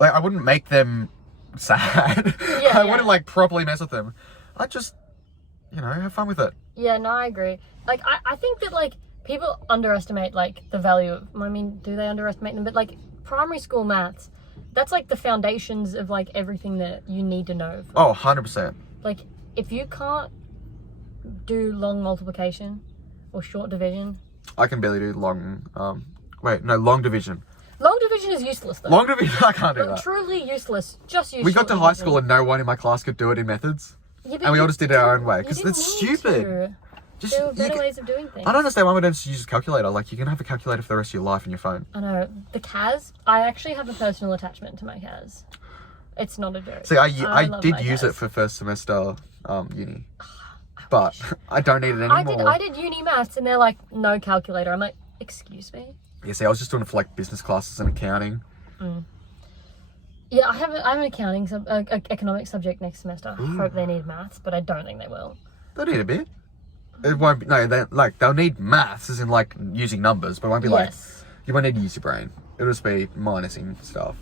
I wouldn't make them sad. Yeah, I wouldn't like properly mess with them. I'd just, have fun with it. Yeah, no, I agree. Like, I think that, like, people underestimate, like, the value of, I mean, do they underestimate them? But, like, primary school maths, that's, like, the foundations of, like, everything that you need to know. Oh, 100%. Like, if you can't do long multiplication or short division. I can barely do long division. Long division is useless, though. Long division, I can't do that. Truly useless. Just use We got short to high division. school and no one in my class could do it in methods. Yeah, but And we all you just did it our own didn't- way. you Because didn't that's need stupid. to. Just, There were you better can- ways of doing things. I don't understand why we don't just use a calculator. Like, you can have a calculator for the rest of your life in your phone. I know. The CAS, I actually have a personal attachment to my CAS. It's not a joke. See, I love did my use CAS. it for first semester uni. But I don't need it anymore. I did uni maths and they're like, no calculator. I'm like, excuse me? Yeah, see, I was just doing it for like business classes and accounting. Yeah, I have an accounting, economics subject next semester. I hope they need maths, but I don't think they will. They'll need a bit. It won't be, no, they'll need maths, as in like using numbers, but it won't be like, Yes. you won't need to use your brain. It'll just be minusing stuff.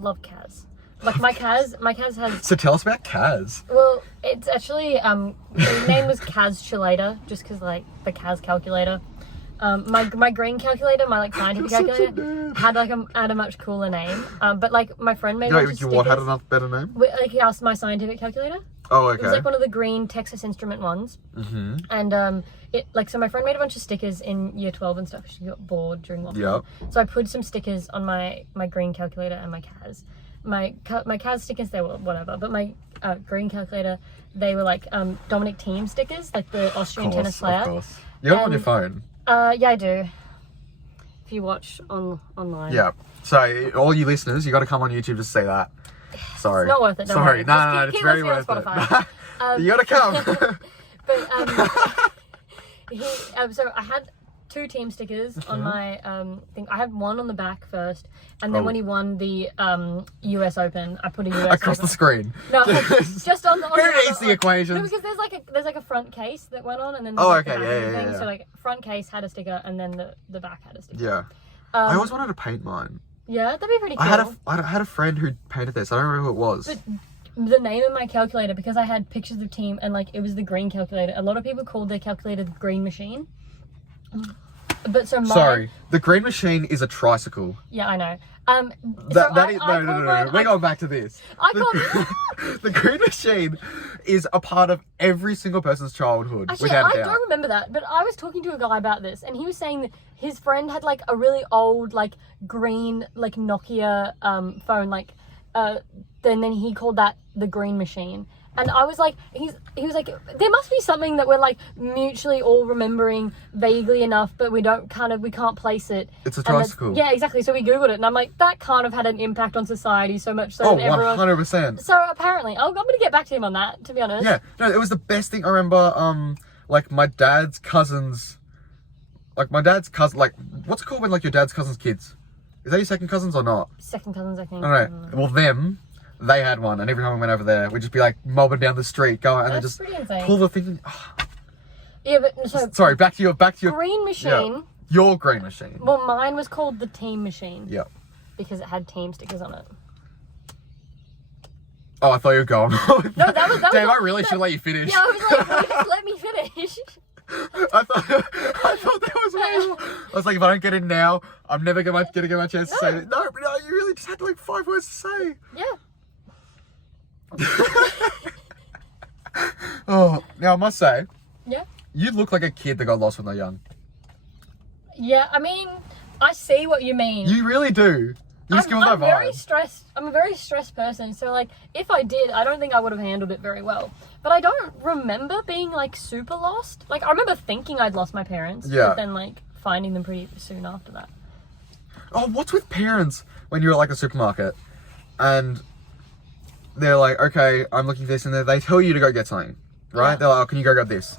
Love CAS. Like my CAS has, So tell us about CAS. well, it's actually, the name was CAS Chelator, just because like the CAS calculator. My green calculator, my like scientific You're such a calculator, nerd. had a much cooler name. But like my friend made a bunch of You what had stickers. another better name? Like he asked my scientific calculator. Oh, It was okay. like one of the green Texas Instrument ones. Mm-hmm. And so my friend made a bunch of stickers in year 12 and stuff. She got bored during lockdown. Yep. So I put some stickers on my green calculator and my CAS. My CAS stickers, they were whatever, but my green calculator, they were like Dominic Thiem stickers, like the Austrian tennis player. Of course. You have it on your And- phone. Yeah, I do. If you watch online. Yeah. So all you listeners, you got to come on YouTube to see that. Sorry. It's not worth it. Don't Sorry. worry. No, Just no, keep it's very worth listening on Spotify. it. You got to come. But so I had 2 team stickers on my thing. I had one on the back first, and then when he won the US Open, I put a US Across Open. the screen. No, just on the. Who needs the equations? No, because there's like a front case that went on, and then Oh, there's, like, okay, the yeah, backing yeah, thing. yeah. So like front case had a sticker, and then the back had a sticker. Yeah. I always wanted to paint mine. Yeah, that'd be pretty cool. I had a friend who painted this. I don't remember who it was. But the name of my calculator, because I had pictures of team and like it was the green calculator. A lot of people called their calculator the green machine. But so mine, Sorry, the green machine is a tricycle. Yeah, I know. No. We're going back to this. I called The green machine is a part of every single person's childhood. Actually, without a I doubt. don't remember that, but I was talking to a guy about this, and he was saying that his friend had like a really old, like green, like Nokia phone, like, then he called that the green machine. And I was like, he was like, there must be something that we're like mutually all remembering vaguely enough, but we can't place it. It's a And that's- tricycle. Yeah, exactly. So we Googled it, and I'm like, that can't have had an impact on society so much so Oh, that everyone. 100%. So apparently, I'm going to get back to him on that, to be honest. Yeah, no, it was the best thing. I remember, like my dad's cousins, like what's it called when like your dad's cousins' kids? Is that your second cousins or not? Second cousins, I think. I don't know. Well, they had one, and every time we went over there, we'd just be like mobbing down the street, going, and then That's just pretty insane. pull the thing. Yeah, but so Sorry, back to your green machine. Yeah, your green machine. Well, mine was called the team machine. Yep. Because it had team stickers on it. Oh, I thought you were going. No, that was. Damn, all- I really should let you finish. Yeah, I was like, will you just let me finish. I thought that was real. I was like, if I don't get in now, I'm never gonna get my chance to say it. No, but no, you really just had like 5 words to say. Yeah. Oh, now I must say, Yeah. you look like a kid that got lost when they're young. Yeah, I mean, I see what you mean. You really do. You just give me that I'm very vibe. stressed. I'm a very stressed person. So, like, if I did, I don't think I would have handled it very well. But I don't remember being, like, super lost. Like, I remember thinking I'd lost my parents. Yeah. But then, like, finding them pretty soon after that. Oh, what's with parents when you're at like a supermarket and they're like, okay, I'm looking for this, and they tell you to go get something, right? Yeah. They're like, oh, can you go grab this?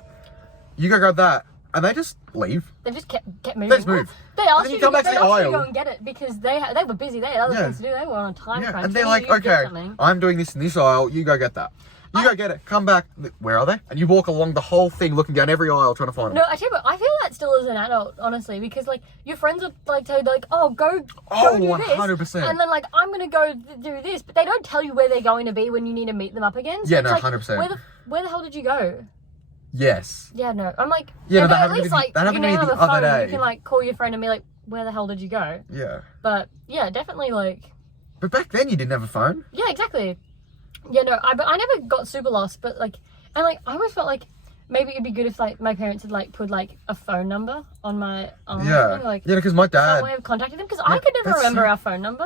You go grab that, and they just leave. They just kept moving. They just move. They asked then you you come back to the aisle. to go and get it because they were busy. They had other things to do. They were on a time crunch. And they're They like, needed to get okay, something. I'm doing this in this aisle. You go get that. You go get it. Come back. Where are they? And you walk along the whole thing, looking down every aisle, trying to find them. No, I tell you what, I feel that still as an adult, honestly, because like your friends would like tell you like, oh, go do 100%. this, and then like I'm gonna go do this, but they don't tell you where they're going to be when you need to meet them up again. So Yeah, it's no, like, 100%. Where the hell did you go? Yes. Yeah, no, I'm like, Yeah, no, but that at happened least to me- like that you happened to know me on the the other phone, day. you can like call your friend and be like, where the hell did you go? Yeah. But yeah, definitely like. But back then you didn't have a phone. Yeah, exactly. Yeah, no, but I never got super lost, but like, and like I always felt like maybe it'd be good if like my parents had like put like a phone number on my arm. Yeah. Like, Yeah, because my dad. some way of contacting them, because I could never that's remember so- our phone number.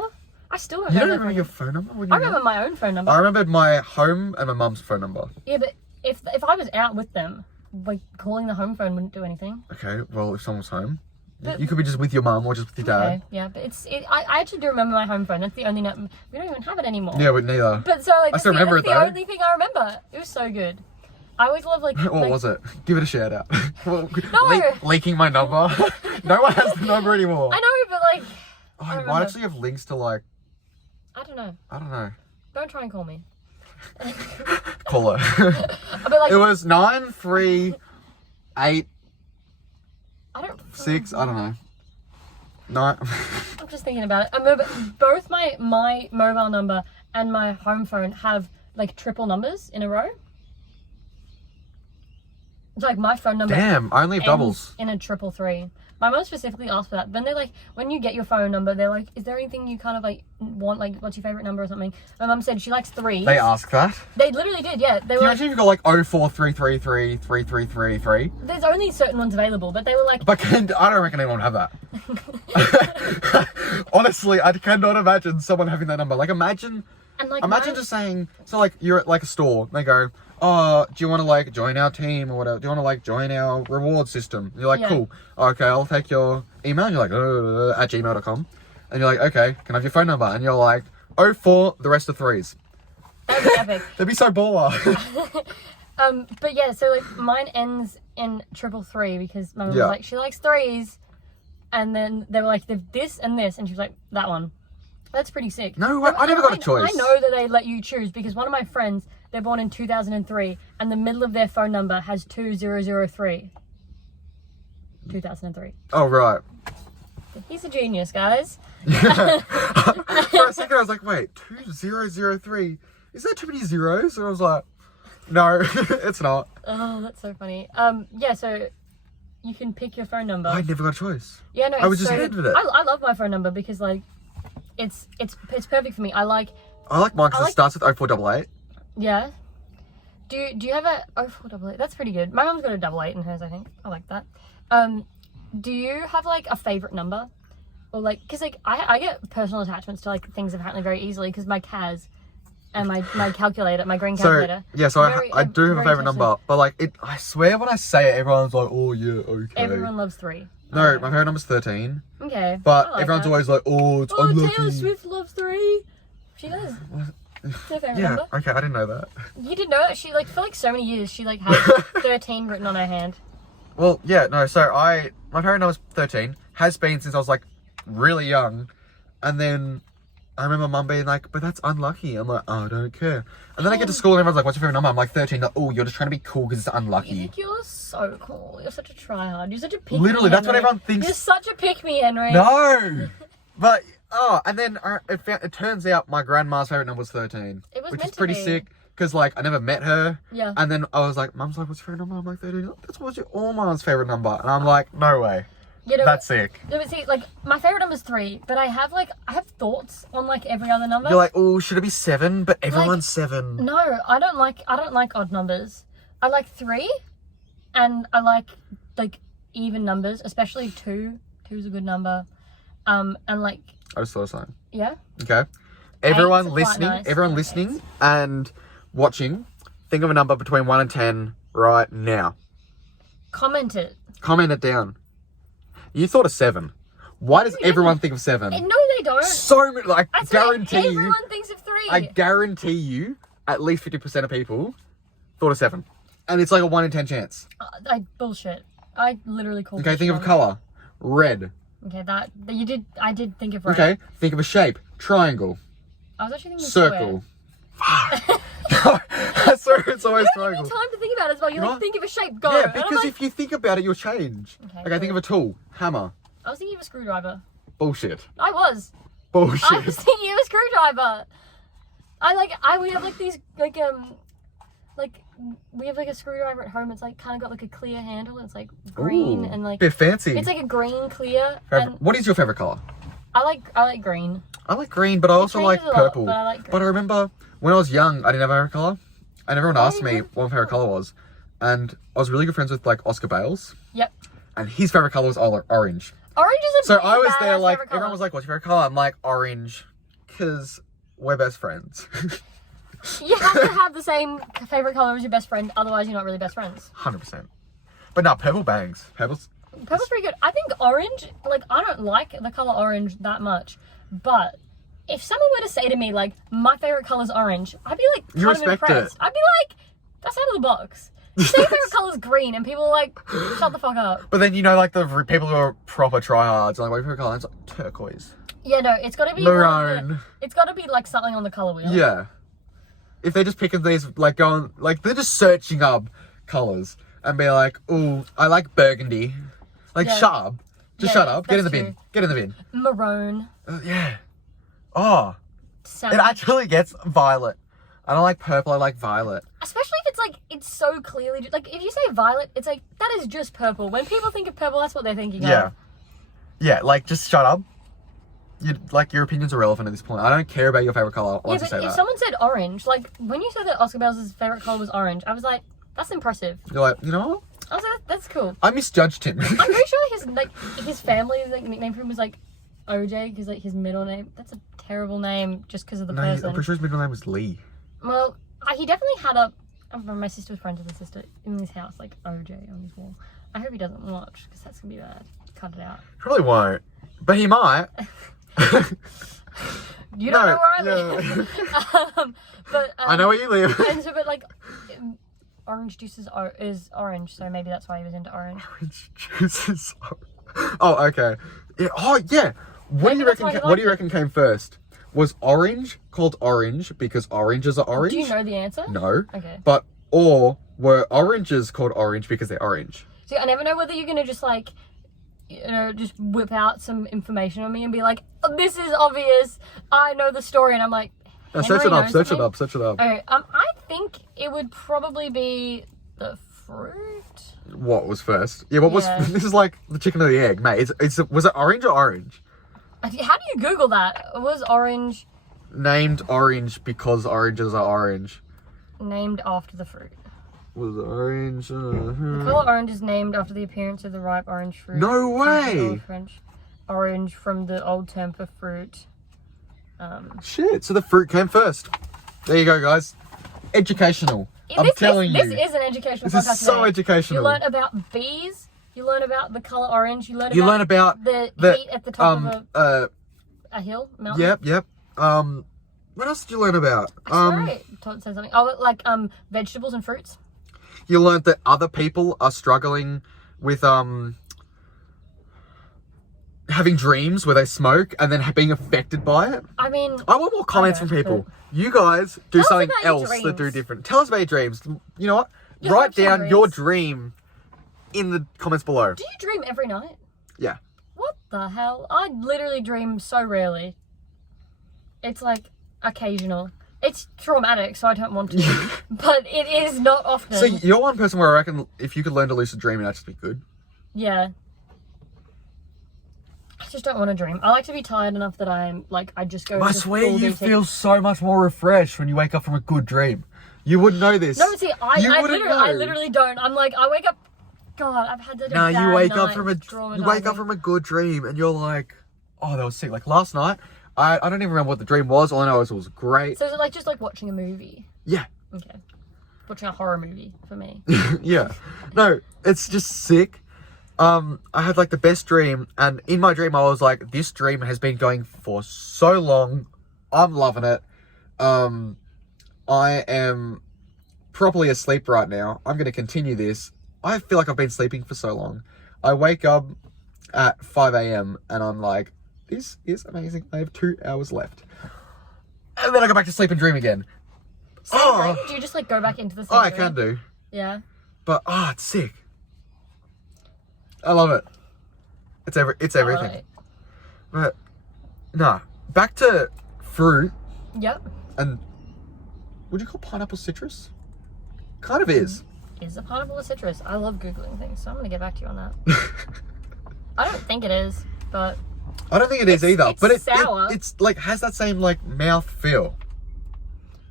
I still don't You know don't their remember phone your number. phone number? When I you remember my own phone number. I remembered my home and my mum's phone number. Yeah, but if I was out with them, like calling the home phone wouldn't do anything. Okay, well, if someone's home, But- you could be just with your mum or just with your dad. Okay, yeah, but I actually do remember my home phone. That's the only number. We don't even have it anymore. Yeah, but neither. But so like, I still remember it, that's though. the only thing I remember. It was so good. I always love like. What was it? Give it a shout out. No. Leaking my number. No one has the number anymore. I know, but like. Oh, I I remember. might actually have links to like, I don't know. I don't know. Don't try and call me. Call it. But like, It was 938. I don't. I don't know. No. I'm just thinking about it. I remember both my mobile number and my home phone have like triple numbers in a row. It's like my phone number. Damn, I only have ends doubles. in a 333. My mom specifically asked for that. Then they're like, when you get your phone number, they're like, is there anything you kind of like want? Like, what's your favorite number or something? My mum said she likes 3s. They ask that. They literally did, yeah. They Can were you like, imagine if you've got like 043333333? there's only certain ones available, but they were like, But I don't reckon anyone would have that. Honestly, I cannot imagine someone having that number. Like, imagine just saying, so like you're at like a store, and they go, oh, do you want to like join our team or whatever? Do you want to like join our reward system? And you're like, Yeah. cool. Okay, I'll take your email. And you're like, at gmail.com. And you're like, okay, can I have your phone number? And you're like, 04, the rest of 3s. that'd be epic. They'd be so baller. But yeah, so like mine ends in 333 because my mum Yeah. was like, she likes 3s. And then they were like, they've this and this. And she was like, that one. That's pretty sick. No, I never got a choice. I know that they let you choose because one of my friends, they're born in 2003, and the middle of their phone number has 2003. 2003. Oh, right. He's a genius, guys. For a second, I was like, wait, 2003? Is that too many zeros? And I was like, no, it's not. Oh, that's so funny. Yeah, so you can pick your phone number. I never got a choice. Yeah, no, I was it's just so handed good. it. I love my phone number because like, it's perfect for me. I like I like mine because I like- it starts with 0488. Yeah. Do you have a 0488? That's pretty good. My mum's got a 88 in hers, I think. I like that. Do you have like a favorite number? Or like, because like I get personal attachments to like things apparently very easily because my CAS and my calculator, my green calculator. So, yeah, so Very- I do have a very favourite attached to number, but like, I swear when I say it, everyone's like, oh yeah, okay. Everyone loves 3. No, my favourite number's 13, Okay. but I like everyone's that. always like, oh, it's Oh, unlucky. Taylor Swift loves 3. She does. It's her favorite Yeah, number. okay, I didn't know that. You didn't know it? She like for like so many years she like had 13 written on her hand. Well, yeah, no, so my favourite number's 13, has been since I was like really young, and then I remember mum being like, but that's unlucky. I'm like, oh, I don't care. And then I get to school and everyone's like, what's your favourite number? I'm like, 13. Like, oh, you're just trying to be cool because it's You unlucky. think you're so cool. You're such a tryhard. You're such a pick Literally, me, that's what Henry. everyone thinks. You're such a pick me, Henry. No! But, and then it turns out my grandma's favourite number was 13. It was which meant is to pretty be. sick, because, like, I never met her. Yeah. And then I was like, Mum's like, what's your favourite number? I'm like, 13. That's what's your all Mum's favourite number. And I'm like, no way. You know, That's sick. No, but see, like my favorite number's 3, but I have thoughts on like every other number. You're like, oh, should it be 7? But everyone's 7. No, I don't like odd numbers. I like 3, and I like even numbers, especially 2. 2's a good number. And like I just thought of something. yeah. Okay. Everyone Eight's quite listening, nice. everyone listening and watching, think of a number between 1 and 10 right now. Comment it. Comment it down. You thought of 7. Why does everyone think of 7? No, they don't. So many, like, I swear, guarantee you, everyone thinks of 3. I guarantee you, at least 50% of people thought of 7. And it's like a 1 in 10 chance. Bullshit. I literally called Okay, it think of a strawberry. colour. Red. Okay, that you did. I did think of red. Okay, think of a shape. Triangle. I was actually thinking Circle. square. That's where it's always You don't give triangle. me time to think about it as well. You You like know? think of a shape, go. Yeah, And I'm because like, if you think about it, you'll change. Okay, think of a tool. Hammer. I was thinking of a screwdriver. Bullshit. I was Bullshit. thinking of a screwdriver. We have like these like we have like a screwdriver at home. It's like kind of got like a clear handle. It's like green Ooh, and like bit fancy. it's like a green clear. And What is your favourite colour? I like green. I like green, but I also like changes a lot, purple. but I like green. But I remember when I was young, I didn't have a favourite colour. And everyone asked me you what my favourite colour was. And I was really good friends with like Oscar Bales. Yep. And his favourite colour was orange. Orange is a So pretty I was there badass like, favorite everyone colour. was like, what's your favourite colour? I'm like, orange. Because we're best friends. You have to have the same favorite color as your best friend, otherwise you're not really best friends. 100%. But no, purple bangs. Purple's... Purple's pretty good. I think orange, like I don't like the color orange that much, but if someone were to say to me like my favorite color is orange, I'd be like You kind of respect impressed. it. I'd be like, that's out of the box. Say your favorite color is green, and people are like, shut the fuck up. But then, you know, like the people who are proper tryhards, like, what's your favourite colour? It's like turquoise. Yeah, no, it's got to be Maroon. It's got to be like something on the color wheel. Yeah. If they're just picking these, like going, like they're just searching up colours and be like, ooh, I like burgundy. Like, Yeah. shut up. Just Yeah, shut up. Get in the that's bin. true. Get in the bin. Maroon. Yeah. Oh, it Salmon. actually gets violet. I don't like purple, I like violet. Especially if it's like, it's so clearly, like if you say violet, it's like, that is just purple. When people think of purple, that's what they're thinking Yeah. of. Yeah, like, just shut up. Like, your opinion's irrelevant at this point. I don't care about your favourite colour Yeah, once but you say if that. someone said orange, like when you said that Oscar Bale's favorite color was orange, I was like, that's impressive. You're like, you know what? I was like, that's cool. I misjudged him. I'm pretty sure his family nickname for him was like OJ because like his middle name. That's a terrible name just because of the No, I'm person. pretty sure his middle name was Lee. Well, he definitely had a. I remember my sister was friends with his sister in his house, like OJ on his wall. I hope he doesn't watch because that's gonna be bad. Cut it out. Probably won't. But he might. You don't know where I No, live. But I know where you live. And so, but like, orange juice is orange, so maybe that's why he was into orange. Orange juice is... Oh, okay. Yeah. Oh, yeah. What do Maybe you that's reckon? why he What do you liked reckon came first? Was orange called orange because oranges are orange? Do you know the answer? No. Okay. But or were oranges called orange because they're orange? See, I never know whether you're gonna just like, just whip out some information on me and be like, oh, "This is obvious. I know the story," and I'm like, No, Henry search it up. knows Search it something? up. Search it up. Okay. I think it would probably be the fruit. What was first? Yeah. What Yeah. was? This is like the chicken or the egg, mate. Was it orange or orange? How do you Google that? It was orange, Named orange because oranges are orange. named after the fruit. Was it orange? The color orange is named after the appearance of the ripe orange fruit. No From the way! Old French. Orange from the old term for fruit. Shit. So the fruit came first. There you go, guys. Educational. I'm telling you. This is an educational This podcast is so today. educational. You learn about bees. You learn about the color orange. You learn about the heat at the top of a hill, mountain. Yep. What else did you learn about? I swear it said something. Oh, like vegetables and fruits. You learned that other people are struggling with having dreams where they smoke and then being affected by it. I mean, I want more comments from don't, people. but- You guys do Tell us something about your else that do dreams. different. Tell us about your dreams. You know what? Your Write hopes and down dreams. your dream in the comments below. do you dream every night? Yeah. What the hell? I literally dream so rarely. It's like occasional. It's traumatic, so I don't want to. But it is not often. So you're one person where I reckon if you could learn to lucid dream, it'd actually be good. Yeah. I just don't want to dream. I like to be tired enough that I'm like, I just go. I into swear full you deep sleep. feel so much more refreshed when you wake up from a good dream. You wouldn't know this. No, see, You I wouldn't literally don't. I'm like, I wake up. God, I've had such a No, bad you wake night. up from It's a good dream and you're like, oh, that was sick. Like last night, I don't even remember what the dream was. All I know is it was great. So is it like just like watching a movie? Yeah. Okay. Watching a horror movie for me. Yeah. No, it's just sick. I had like the best dream, and in my dream I was like, this dream has been going for so long. I'm loving it. I am properly asleep right now. I'm gonna continue this I feel like I've been sleeping for so long. I wake up at 5 a.m. and I'm like, this is amazing. I have 2 hours left. And then I go back to sleep and dream again. Same thing? Do you just like go back into the same I dream? can do. Yeah. But, it's sick. I love it. It's everything. Right. But, nah. Back to fruit. Yep. And would you call pineapple citrus? Kind of is. Is a pineapple a citrus? I love Googling things, so I'm going to get back to you on that. I don't think it is, but... I don't think it is either. It's but sour. It's like, has that same like mouth feel.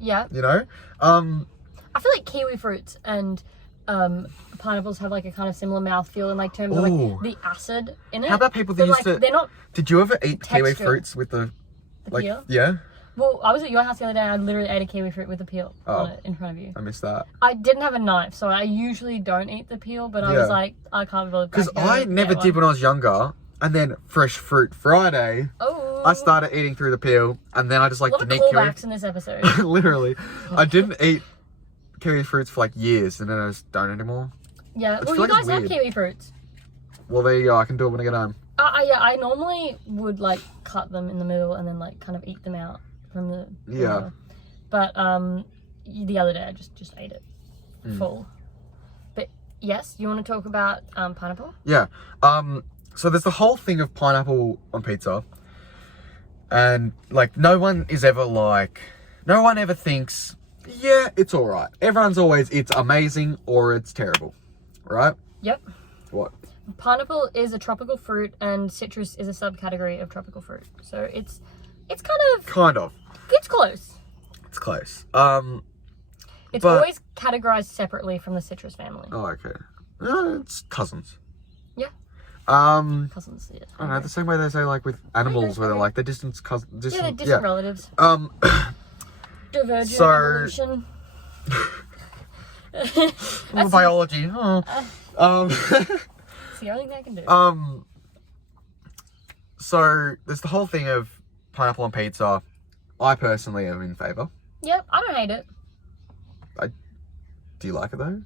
Yeah. You know? I feel like kiwi fruits and pineapples have like a kind of similar mouth feel in like terms of like the acid in it. How about people that used to... They're not... Did you ever eat kiwi textured. fruits with the like, peel? yeah? Well, I was at your house the other day and I literally ate a kiwi fruit with the peel on it in front of you. I missed that. I didn't have a knife, so I usually don't eat the peel, but I was like, I can't believe because I never did when I was younger, and then Fresh Fruit Friday, I started eating through the peel, and then I just like a lot of didn't eat kiwi. callbacks in this episode. Literally, I didn't eat kiwi fruits for like years, and then I just don't anymore. Yeah, well, feel you like it's guys have weird. kiwi fruits. Well, there you go. I can do it when I get home. Yeah, I normally would like cut them in the middle and then like kind of eat them out from the Yeah. But the other day I just ate it full. But yes, you want to talk about pineapple? Yeah. So there's the whole thing of pineapple on pizza, and like no one ever thinks, yeah, it's all right. Everyone's always, it's amazing or it's terrible, right? Yep. What? Pineapple is a tropical fruit and citrus is a subcategory of tropical fruit. So it's Kind of. it's close. It's close. It's but- always categorized separately from the citrus family. Oh, okay. It's cousins. Yeah. Cousins. Yeah. I don't know, the same way they say like with animals, where they're like they're distant cousins. Yeah, they're distant relatives. Divergent So- evolution. Biology. It's the only thing I can do. So there's the whole thing of pineapple on pizza. I personally am in favour. Yep, I don't hate it. Do you like it though?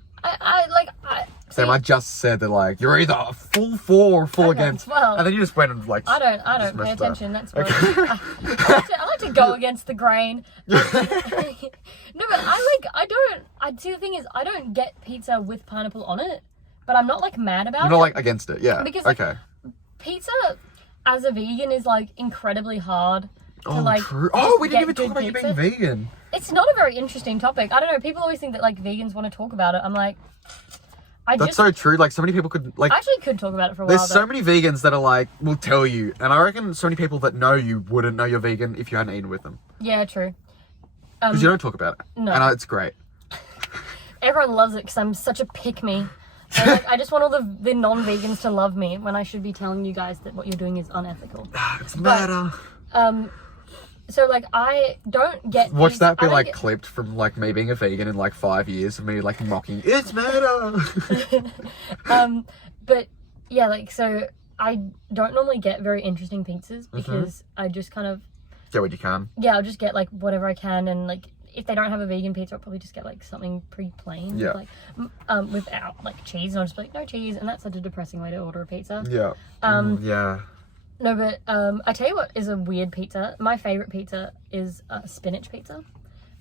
See, I just said that like you're either full for or full Okay, against, well, and then you just went and like. I don't pay messed up. attention. That's why Okay. I like to go against the grain. No, but I see the thing is I don't get pizza with pineapple on it, but I'm not like mad about You're it. not like against it, yeah. Because, like, okay. Pizza as a vegan is like incredibly hard to Oh, true. We didn't even talk about you being vegan. It's not a very interesting topic. I don't know. People always think that like vegans want to talk about it. I'm like, That's so true. Like so many people could like. I actually could talk about it for a while. There's so many vegans that are like will tell you, and I reckon so many people that know you wouldn't know you're vegan if you hadn't eaten with them. Yeah, true. Because you don't talk about it. No. And it's great. Everyone loves it because I'm such a pick-me. So, like, I just want all the non-vegans to love me when I should be telling you guys that what you're doing is unethical. It's matter. So like I don't get. Watch that be I don't like get- clipped from like me being a vegan in like 5 years of me like mocking. It's matter. But yeah, like so I don't normally get very interesting pizzas because I just kind of Get what you can. I'll just get like whatever I can, and like if they don't have a vegan pizza, I'll probably just get like something pretty plain, Yeah. like without like cheese, and I'll just be like no cheese, and that's such a depressing way to order a pizza. Yeah. Yeah. No, but I tell you what is a weird pizza. My favorite pizza is spinach pizza.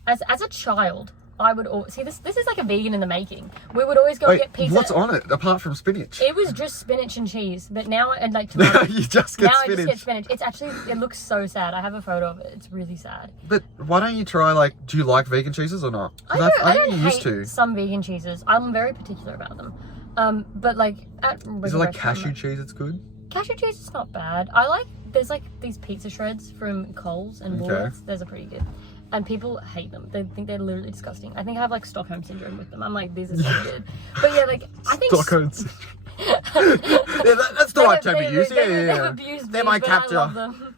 As a child, I would always see this is like a vegan in the making. We would always go Wait, get pizza. what's on it apart from spinach? It was just spinach and cheese, but now I'd like tomato. You just get now spinach. I just get spinach. It's actually it looks so sad. I have a photo of it. It's really sad. But why don't you try like? Do you like vegan cheeses or not? 'Cause I think don't you hate used to. some vegan cheeses. I'm very particular about them. But like at Is it regular like restaurant- cashew cheese? It's good. Cashew cheese is not bad. There's like these pizza shreds from Coles and Okay. Woolworths. Those are pretty good. And people hate them. They think they're literally disgusting. I think I have like Stockholm syndrome with them. I'm like, this is so good. But yeah, like I think Stockholm. Yeah, that's the right term to use. Yeah, They've yeah. abused They're me, my but I capture. love them.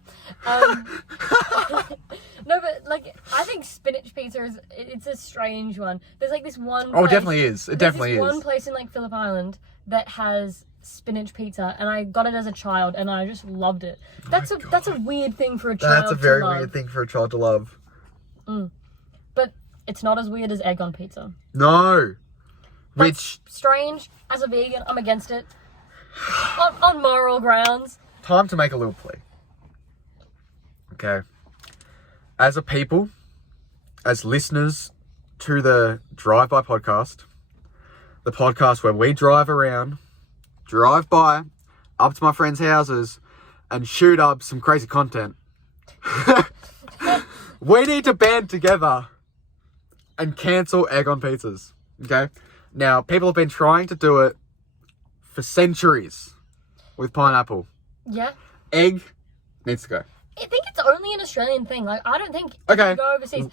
No, but like I think spinach pizza it's a strange one. There's like this one. Oh, it place- definitely is. It there's definitely this is. one place in like Phillip Island that has spinach pizza, and I got it as a child, and I just loved it. That's a weird thing for a child. That's a very to love. weird thing for a child to love. But it's not as weird as egg on pizza. No. Which strange. As a vegan, I'm against it. On moral grounds. time to make a little plea. Okay. As a people, as listeners to the Drive By podcast, the podcast where we drive by, up to my friends' houses, and shoot up some crazy content. We need to band together and cancel egg on pizzas. Okay? Now, people have been trying to do it for centuries with pineapple. Yeah. Egg needs to go. I think it's only an Australian thing. Like, I don't think Okay. you go overseas.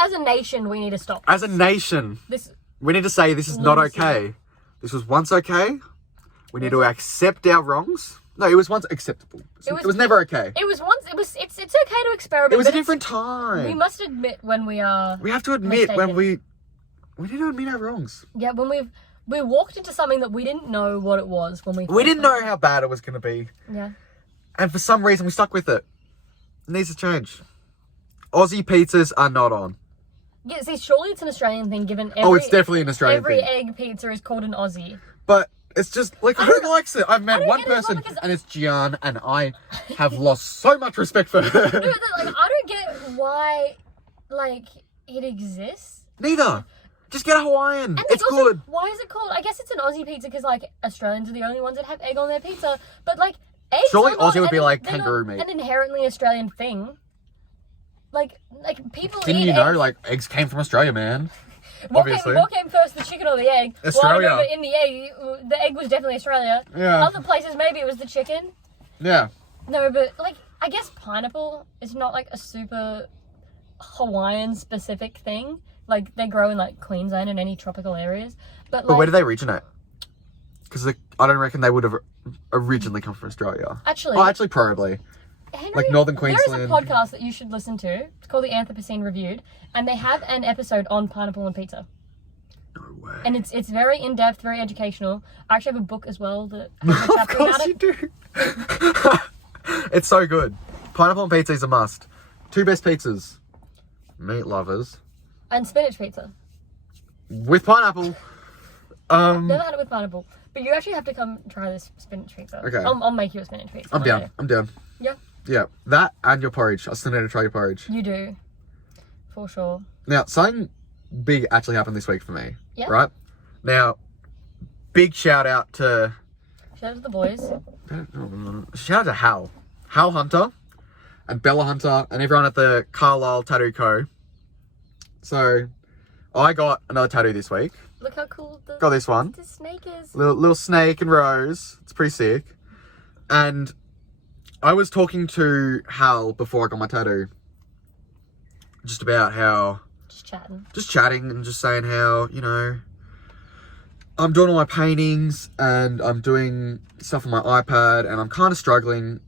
As a nation, we need to stop. As a nation, This. we need to say this is not okay. This was once okay. We need to accept our wrongs. No, it was once acceptable. It was never okay. It was once. It's okay to experiment. It was a but different time. We must admit when we are. We have to admit when mistaken. we need to admit our wrongs. Yeah, when we walked into something that we didn't know what it was when we. We didn't know how bad it was going to be. Yeah. And for some reason, we stuck with it. It needs to change. Aussie pizzas are not on. Yeah, see, surely it's an Australian thing given It's definitely an Australian every thing. egg pizza is called an Aussie. But it's just, like, who likes it? I've met don't one get it as well person, because- and it's Gian, and I have lost so much respect for her. No, but, like, I don't get why, like, it exists. Neither. Just get a Hawaiian. And It's also, good. Why is it called? I guess it's an Aussie pizza because, like, Australians are the only ones that have egg on their pizza. But, like, eggs Surely are not Aussie would be like they're not kangaroo meat. an inherently Australian thing. Like people Didn't eat you know, eggs. like, eggs came from Australia, man? What obviously. What came first, the chicken or the egg? Australia. Well, I remember in the egg was definitely Australia. Yeah. Other places, maybe it was the chicken. Yeah. No, but, like, I guess pineapple is not, like, a super Hawaiian-specific thing. Like, they grow in, like, Queensland and any tropical areas. But, like... But where do they originate? Because I don't reckon they would have originally come from Australia. Actually... Oh, actually, probably. Henry, Like Northern There is Queensland. a podcast that you should listen to. It's called The Anthropocene Reviewed. And they have an episode on pineapple and pizza. No way. And it's very in-depth, very educational. I actually have a book as well that has a Of chapter course about you it. do. It's so good. Pineapple and pizza is a must. Two best pizzas. Meat lovers. And spinach pizza. With pineapple. Never had it with pineapple. But you actually have to come try this spinach pizza. Okay. I'll make you a spinach pizza. I'm down. I'm down. Yeah, Yeah. That and your porridge. I still need to try your porridge. you do. For sure. Now, something big actually happened this week for me. Yeah. Right? Now, big shout out to... Shout out to the boys. Shout out to Hal. Hal Hunter and Bella Hunter and everyone at the Carlisle Tattoo Co. So, I got another tattoo this week. Look how cool Got this one. the snake is. Little snake and rose. It's pretty sick. And I was talking to Hal before I got my tattoo. Just about how... Just chatting. Just chatting and just saying how, you know... I'm doing all my paintings and I'm doing stuff on my iPad and I'm kind of struggling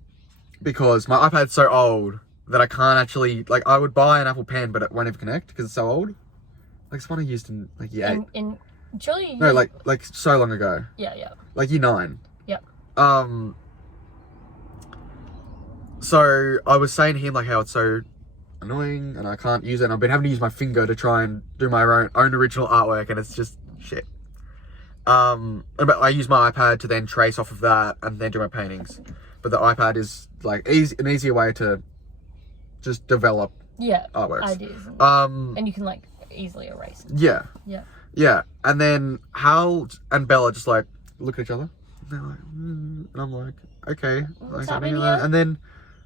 because my iPad's so old that I can't actually... Like, I would buy an Apple Pen, but it won't even connect because it's so old. Like, it's one I used in, like, year 8. In surely. No, like so long ago. Yeah. Like, year 9. Yep. So I was saying to him like how it's so annoying and I can't use it and I've been having to use my finger to try and do my own original artwork and it's just shit. But I use my iPad to then trace off of that and then do my paintings. But the iPad is like an easier way to just develop artworks. Ideas. And you can like easily erase it. Yeah. Yeah. Yeah. And then Hal and Bella just like look at each other. And they're like, and I'm like, okay. What's Like, happening here? and then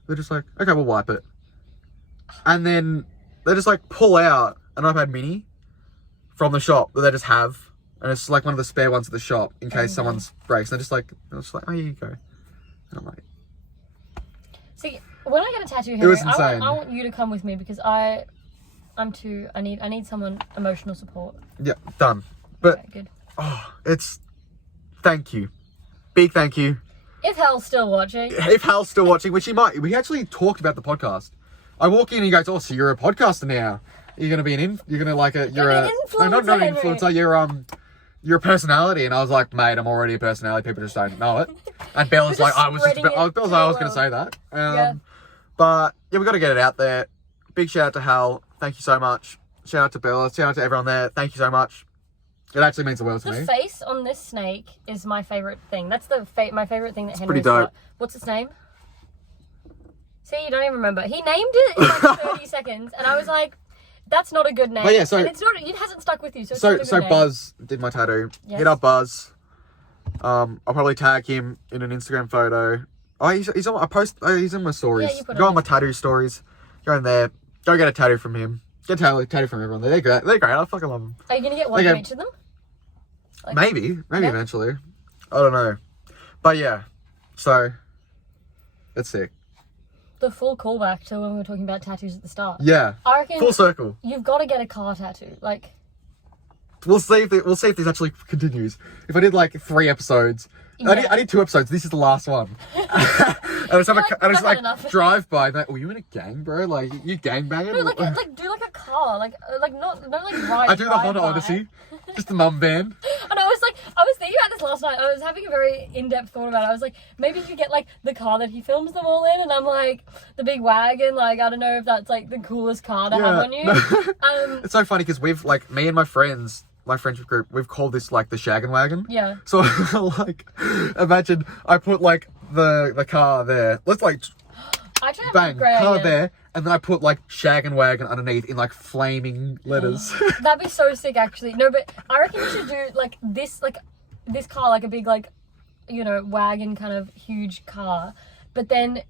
they're just like, okay, we'll wipe it. And then they just like pull out an iPad mini from the shop that they just have. And it's like one of the spare ones at the shop in case someone's breaks. And they're just like, oh, here you go. And I'm like... See, when I get a tattoo, Henry, was insane. I want you to come with me because I need someone emotional support. Yeah, done. But, Okay, good. oh, it's... Thank you. Big thank you. If Hal's still watching. If Hal's still watching, which he might. We actually talked about the podcast. I walk in and he goes, oh, so you're a podcaster now. You're going to be you're going to like a... You're an No, not an influencer, influencer. You're a personality. And I was like, mate, I'm already a personality. People just don't know it. And Bella's You're like, just I was just spreading it Bella's to like, I the was going to say world. that. Yeah. But yeah, we got to get it out there. Big shout out to Hal. Thank you so much. Shout out to Bella. Shout out to everyone there. Thank you so much. It actually means the world to The me. face on this snake is my favorite thing. That's my favorite thing that Henry's pretty dope. got. What's its name? See, you don't even remember. He named it in like 30 seconds, and I was like, "That's not a good name." But yeah, so and it's not. It hasn't stuck with you, so it's not a good name. Buzz did my tattoo. Yes. Hit up Buzz. I'll probably tag him in an Instagram photo. Oh, he's on. I post. Oh, he's in my stories. Yeah, you put Go on on my Instagram. tattoo stories. Go in there. Go get a tattoo from him. Get a tattoo from everyone. They're great. They're great. I fucking love them. Are you gonna get one Okay. from each of them? Like, Maybe yeah. eventually. I don't know. But yeah, so that's sick. The full callback to when we were talking about tattoos at the start. Yeah, I reckon full circle. you've got to get a car tattoo. Like, We'll see if this actually continues. If I did like 3 episodes, I did 2 episodes. This is the last one. I just have I've had like enough. drive by. Like, oh, you in a gang, bro? Like you gang banging? no, like do like a car, like not like ride. I do the drive Honda by. Odyssey, just the mum van. And I was thinking about this last night. I was having a very in-depth thought about it. I was like, maybe you could get like the car that he films them all in, and I'm like, the big wagon. Like, I don't know if that's like the coolest car to have on you. No. It's so funny because we've like me and my friends, my friendship group, we've called this like the Shaggin' Wagon. Yeah. So like, imagine I put like the car there. Let's like I try to bang great car idea. there, and then I put like Shaggin' Wagon underneath in like flaming letters. That'd be so sick, actually. No, but I reckon you should do like this car, like a big like, you know, wagon kind of huge car. But then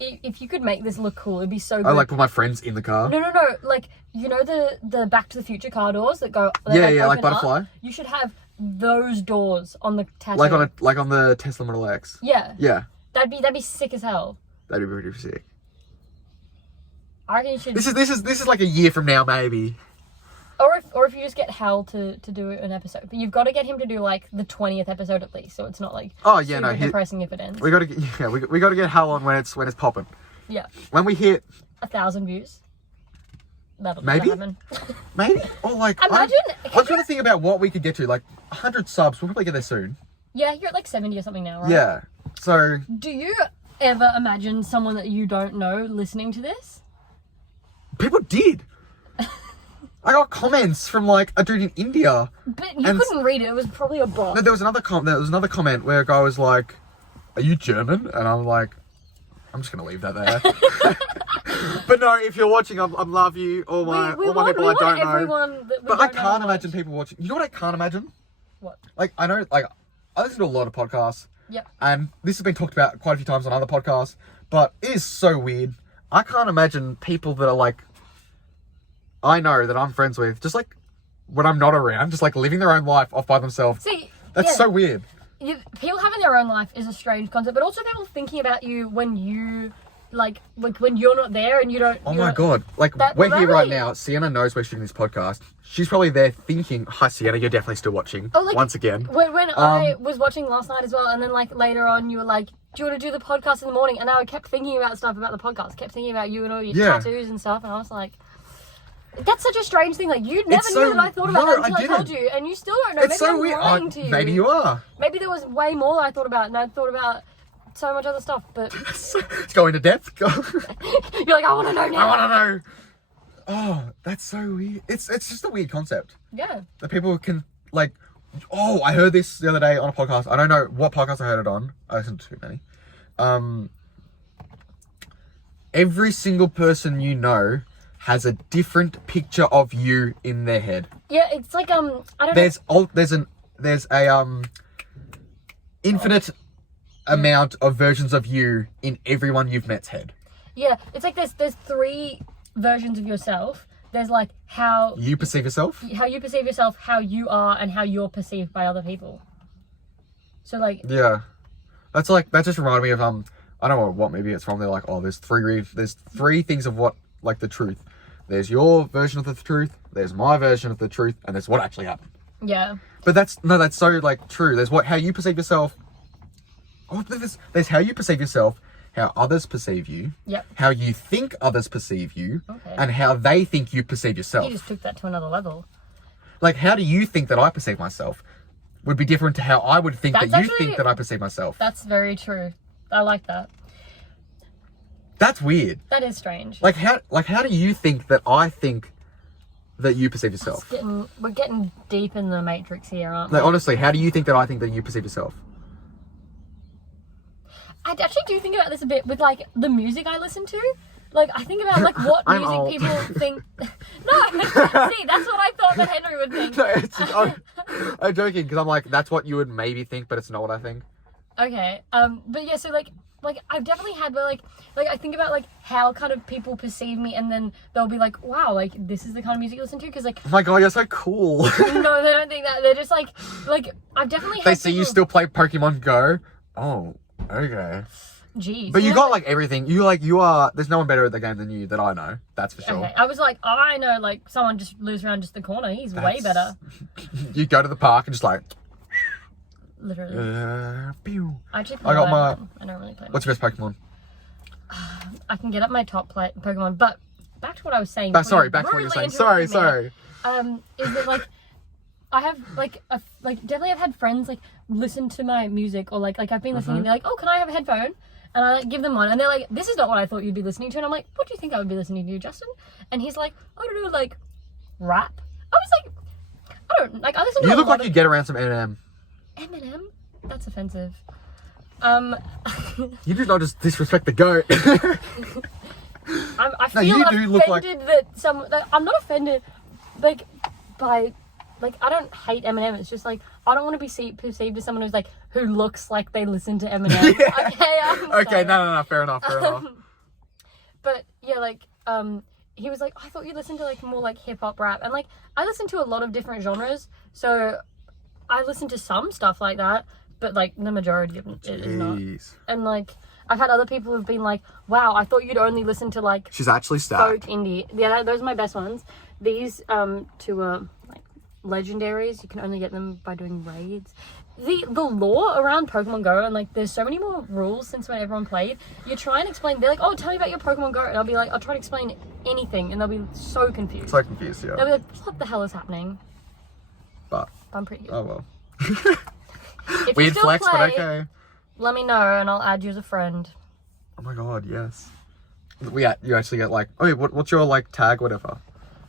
if you could make this look cool, it'd be so good. I like put my friends in the car. No. Like, you know the Back to the Future car doors that go. Yeah, like open up? butterfly. You should have those doors on the tattoo. Like on the Tesla Model X. Yeah. Yeah, That'd be sick as hell. that'd be pretty sick. I reckon you should. This is like a year from now, maybe. Or if you just get Hal to do an episode, but you've got to get him to do like the 20th episode at least, so it's not like Oh yeah, super no. depressing if it ends. We gotta get Hal on when it's popping. Yeah, When we hit 1,000 views. That'll Maybe? happen. maybe or like Imagine. I'm trying to think about what we could get to. Like 100 subs, we'll probably get there soon. Yeah, you're at like 70 or something now, right? Yeah. So Do you ever imagine someone that you don't know listening to this? people did. I got comments from like a dude in India. But you And- couldn't read it. It was probably a bot. No, there was another comment where a guy was like, "Are you German?" And I'm like, "I'm just gonna leave that there." But no, if you're watching, I love you. All my people I don't know. But I can't imagine people watching. You know what I can't imagine? What? Like I know, like I listen to a lot of podcasts. Yep. And this has been talked about quite a few times on other podcasts, but it is so weird. I can't imagine people that are like, I know that I'm friends with, just like when I'm not around, just like living their own life off by themselves. See, That's yeah. so weird. People having their own life is a strange concept, but also people thinking about you when you like when you're not there and you don't. Oh my god! Like That we're here right really- now. Sienna knows we're shooting this podcast. She's probably there thinking, "Hi, Sienna, you're definitely still watching." Oh, like, once again. When I was watching last night as well, and then like later on, you were like, "Do you want to do the podcast in the morning?" And I kept thinking about stuff about the podcast, kept thinking about you and all your tattoos and stuff, and I was like. That's such a strange thing. Like, you never knew that I thought about that until I told you, and you still don't know. It's Maybe so I'm weird. lying to you. Maybe you are. Maybe there was way more that I thought about, and I thought about so much other stuff. But It's going to depth. you're like, I want to know now. I want to know. Oh, that's so weird. It's just a weird concept Yeah. that people can like. Oh, I heard this the other day on a podcast. I don't know what podcast I heard it on. I listened to too many. Every single person you know has a different picture of you in their head. Yeah, it's like I don't know. There's a infinite amount of versions of you in everyone you've met's head. Yeah, it's like there's 3 versions of yourself. There's like how You perceive yourself? you perceive yourself, how you are, and how you're perceived by other people. So like, Yeah. That just reminded me of I don't know what movie it's from. They're like, oh, there's 3 things of what like the truth. There's your version of the truth, there's my version of the truth, and there's what actually happened. yeah, But that's so like true. There's how you perceive yourself. Oh, there's how you perceive yourself, how others perceive you, yep. how you think others perceive you, Okay. and how they think you perceive yourself. You just took that to another level. Like, how do you think that I perceive myself would be different to how I would think That's that you actually- think that I perceive myself. That's very true. I like that. That's weird. That is strange. Like how do you think that I think that you perceive yourself? We're getting deep in the matrix here, aren't we? Like, honestly, how do you think that I think that you perceive yourself? I actually do think about this a bit with like the music I listen to. Like I think about like what I'm music old. people think. No, see, that's what I thought that Henry would think. No, I'm joking because I'm like, that's what you would maybe think, but it's not what I think. Okay, but yeah, so like I've definitely had where like I think about like how kind of people perceive me, and then they'll be like, wow, like this is the kind of music you listen to, because like Oh my god, you're so cool. no, they don't think that. They're just like I've definitely had They see you people- still play Pokemon Go. Oh, okay. Jeez. But you got like everything. You are. There's no one better at the game than you that I know. That's for sure. Okay, I was like, I know like someone just lives around just the corner. He's way better. You go to the park and just like. Literally. Pew. I actually play I got my. I don't really play. What's your best Pokemon? I can get up my top Pokemon, but back to what I was saying. Back to what before you were rudely saying. Sorry. interrupted me. Is that like I have like definitely I've had friends like listen to my music, or like I've been listening and they're like, oh, can I have a headphone? And I like give them one, and they're like, this is not what I thought you'd be listening to. And I'm like, what do you think I would be listening to, Justin? And he's like, I don't know, like rap. I was like, I don't like. I listen to. You look like you get around some Eminem. Eminem. That's offensive. You did not just disrespect the goat. I feel you do offended look like- that I'm not offended like by like I don't hate Eminem. It's just like I don't want to be perceived as someone who looks like they listen to Eminem. Yeah. Okay, I'm Okay, sorry. no, fair enough. But yeah, like he was like, I thought you listened to like more like hip hop rap, and like I listen to a lot of different genres, so I listen to some stuff like that, but like the majority of it is not. Jeez. And like I've had other people who've been like, wow, I thought you'd only listen to like She's actually folk stacked. indie. Yeah, those are my best ones. These two are like legendaries. You can only get them by doing raids. The lore around Pokemon Go, and like there's so many more rules since when everyone played. You try and explain, they're like, oh, tell me about your Pokemon Go, and I'll be like, I'll try to explain anything, and they'll be so confused. So confused, They'll yeah. be like, what the hell is happening? But I'm pretty good. oh well. If you Weird still flex, play, but okay. let me know and I'll add you as a friend. Oh my god, yes. You actually get like, oh, what's your like tag, whatever?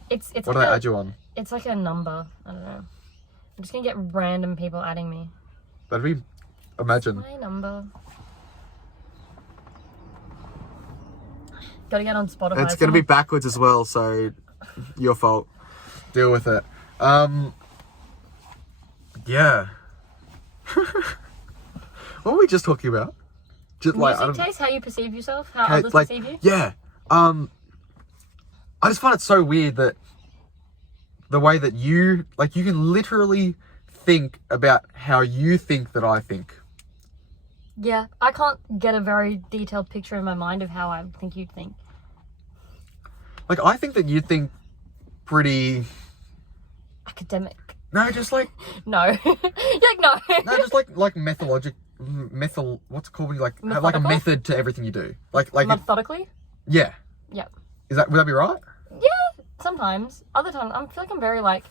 It's What like do they add you on? It's like a number. I don't know. I'm just gonna get random people adding me. That'd be, imagine. My number. Gotta get on Spotify. It's gonna be backwards as well, so your fault. Deal with it. Yeah. What were we just talking about? Just Music taste, how you perceive yourself, how Hey, others like, perceive you. yeah. I just find it so weird that the way that you can literally think about how you think that I think. Yeah, I can't get a very detailed picture in my mind of how I think you'd think. Like, I think that you think pretty. Academic. No, just like No. You're like, no. no, just like what's it called when you like have like a Methodical? method to everything you do. Like Methodically? yeah. Yep. Would that be right? Yeah, sometimes. Other times, I feel like I'm very, like,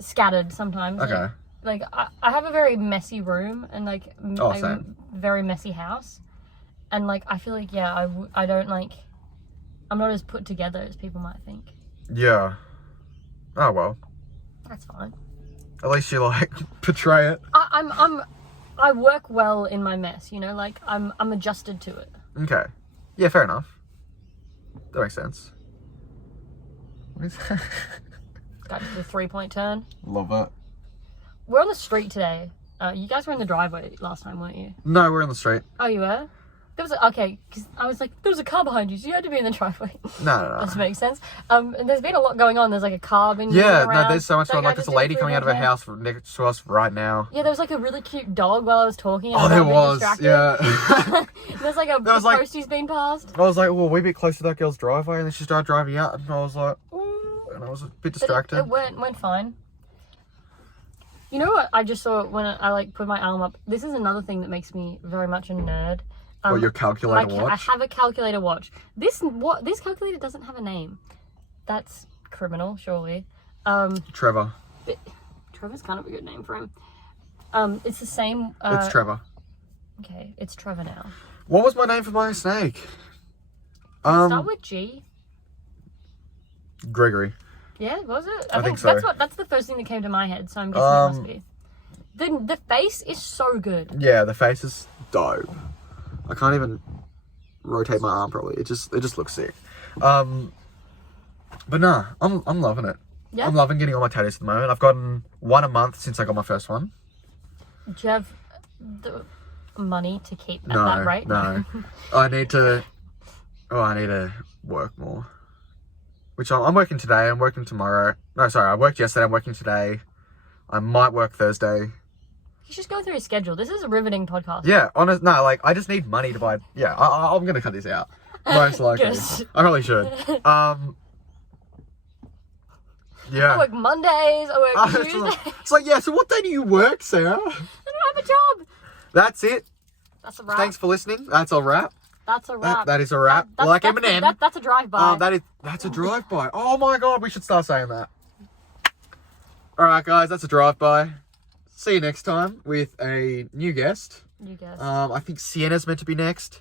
scattered sometimes. Okay. Like, I have a very messy room and, like, a same. very messy house. And, like, I feel like, yeah, I don't, like, I'm not as put together as people might think. Yeah. Oh well. That's fine. At least you like portray it. I work well in my mess, you know, like, I'm adjusted to it. Okay. Yeah, fair enough. That makes sense. What is that? Got to the 3-point turn. Love it. We're on the street today. You guys were in the driveway last time, weren't you? No, we're in the street. Oh, you were? There was okay, because I was like, there was a car behind you, so you had to be in the driveway. No. Doesn't make sense. And there's been a lot going on. There's like a car being Yeah, moving around. no, there's so much That fun. guy Like, there's just a lady did coming out of her house next to us right now. Yeah, there was like a really cute dog while I was talking. And Oh, I there being was. distracted. Yeah. There's like a was like- posties being passed. I was like, well, we're a bit close to that girl's driveway, and then she started driving out, and I was like, ooh, and I was a bit But distracted. it went fine. You know what I just saw when I like put my arm up? This is another thing that makes me very much a nerd. Your calculator I watch? have a calculator watch. This calculator doesn't have a name. That's criminal, surely. Trevor. Trevor's kind of a good name for him. It's the same. It's Trevor. Okay, it's Trevor now. What was my name for my snake? Start with G. Gregory. Yeah, was it? I think so. That's the first thing that came to my head, so I'm guessing it must be. The face is so good. Yeah, the face is dope. I can't even rotate my arm properly. It just looks sick. But nah, I'm loving it. Yeah. I'm loving getting all my tattoos at the moment. I've gotten one a month since I got my first one. Do you have the money to keep at that rate? No. I need to work more. Which I'm working today, I'm working tomorrow. No, sorry, I worked yesterday, I'm working today. I might work Thursday. You should go through your schedule. This is a riveting podcast. Yeah, I just need money to buy. Yeah, I'm gonna cut this out. Most likely. I probably should. Yeah. I work Mondays, I work Tuesdays. It's like, yeah, so what day do you work, Sarah? I don't have a job. That's it. That's a wrap. Thanks for listening. That's a wrap. That's a wrap. That is a wrap. Like Eminem. That's a drive-by. That's a drive-by. Oh my god, we should start saying that. Alright guys, that's a drive-by. See you next time with a new guest. I think Sienna's meant to be next.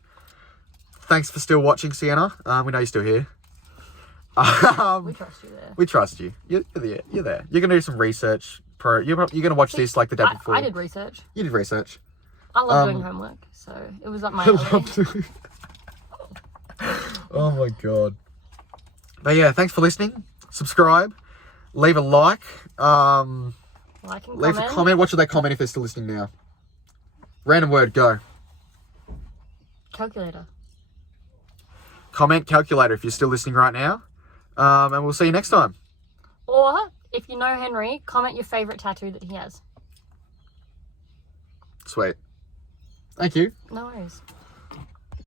Thanks for still watching, Sienna. We know you're still here. We trust you there. We trust you. You're there. You're there. You're gonna do some research. You're gonna watch this like the day before. I did research. You did research. I love doing homework, so it was up my alley. Oh my god. But yeah, thanks for listening. Subscribe. Leave a like. Like and leave a comment. What should they comment if they're still listening now? Random word, go. Calculator. Comment calculator if you're still listening right now. And we'll see you next time. Or, if you know Henry, comment your favourite tattoo that he has. Sweet. Thank you. No worries.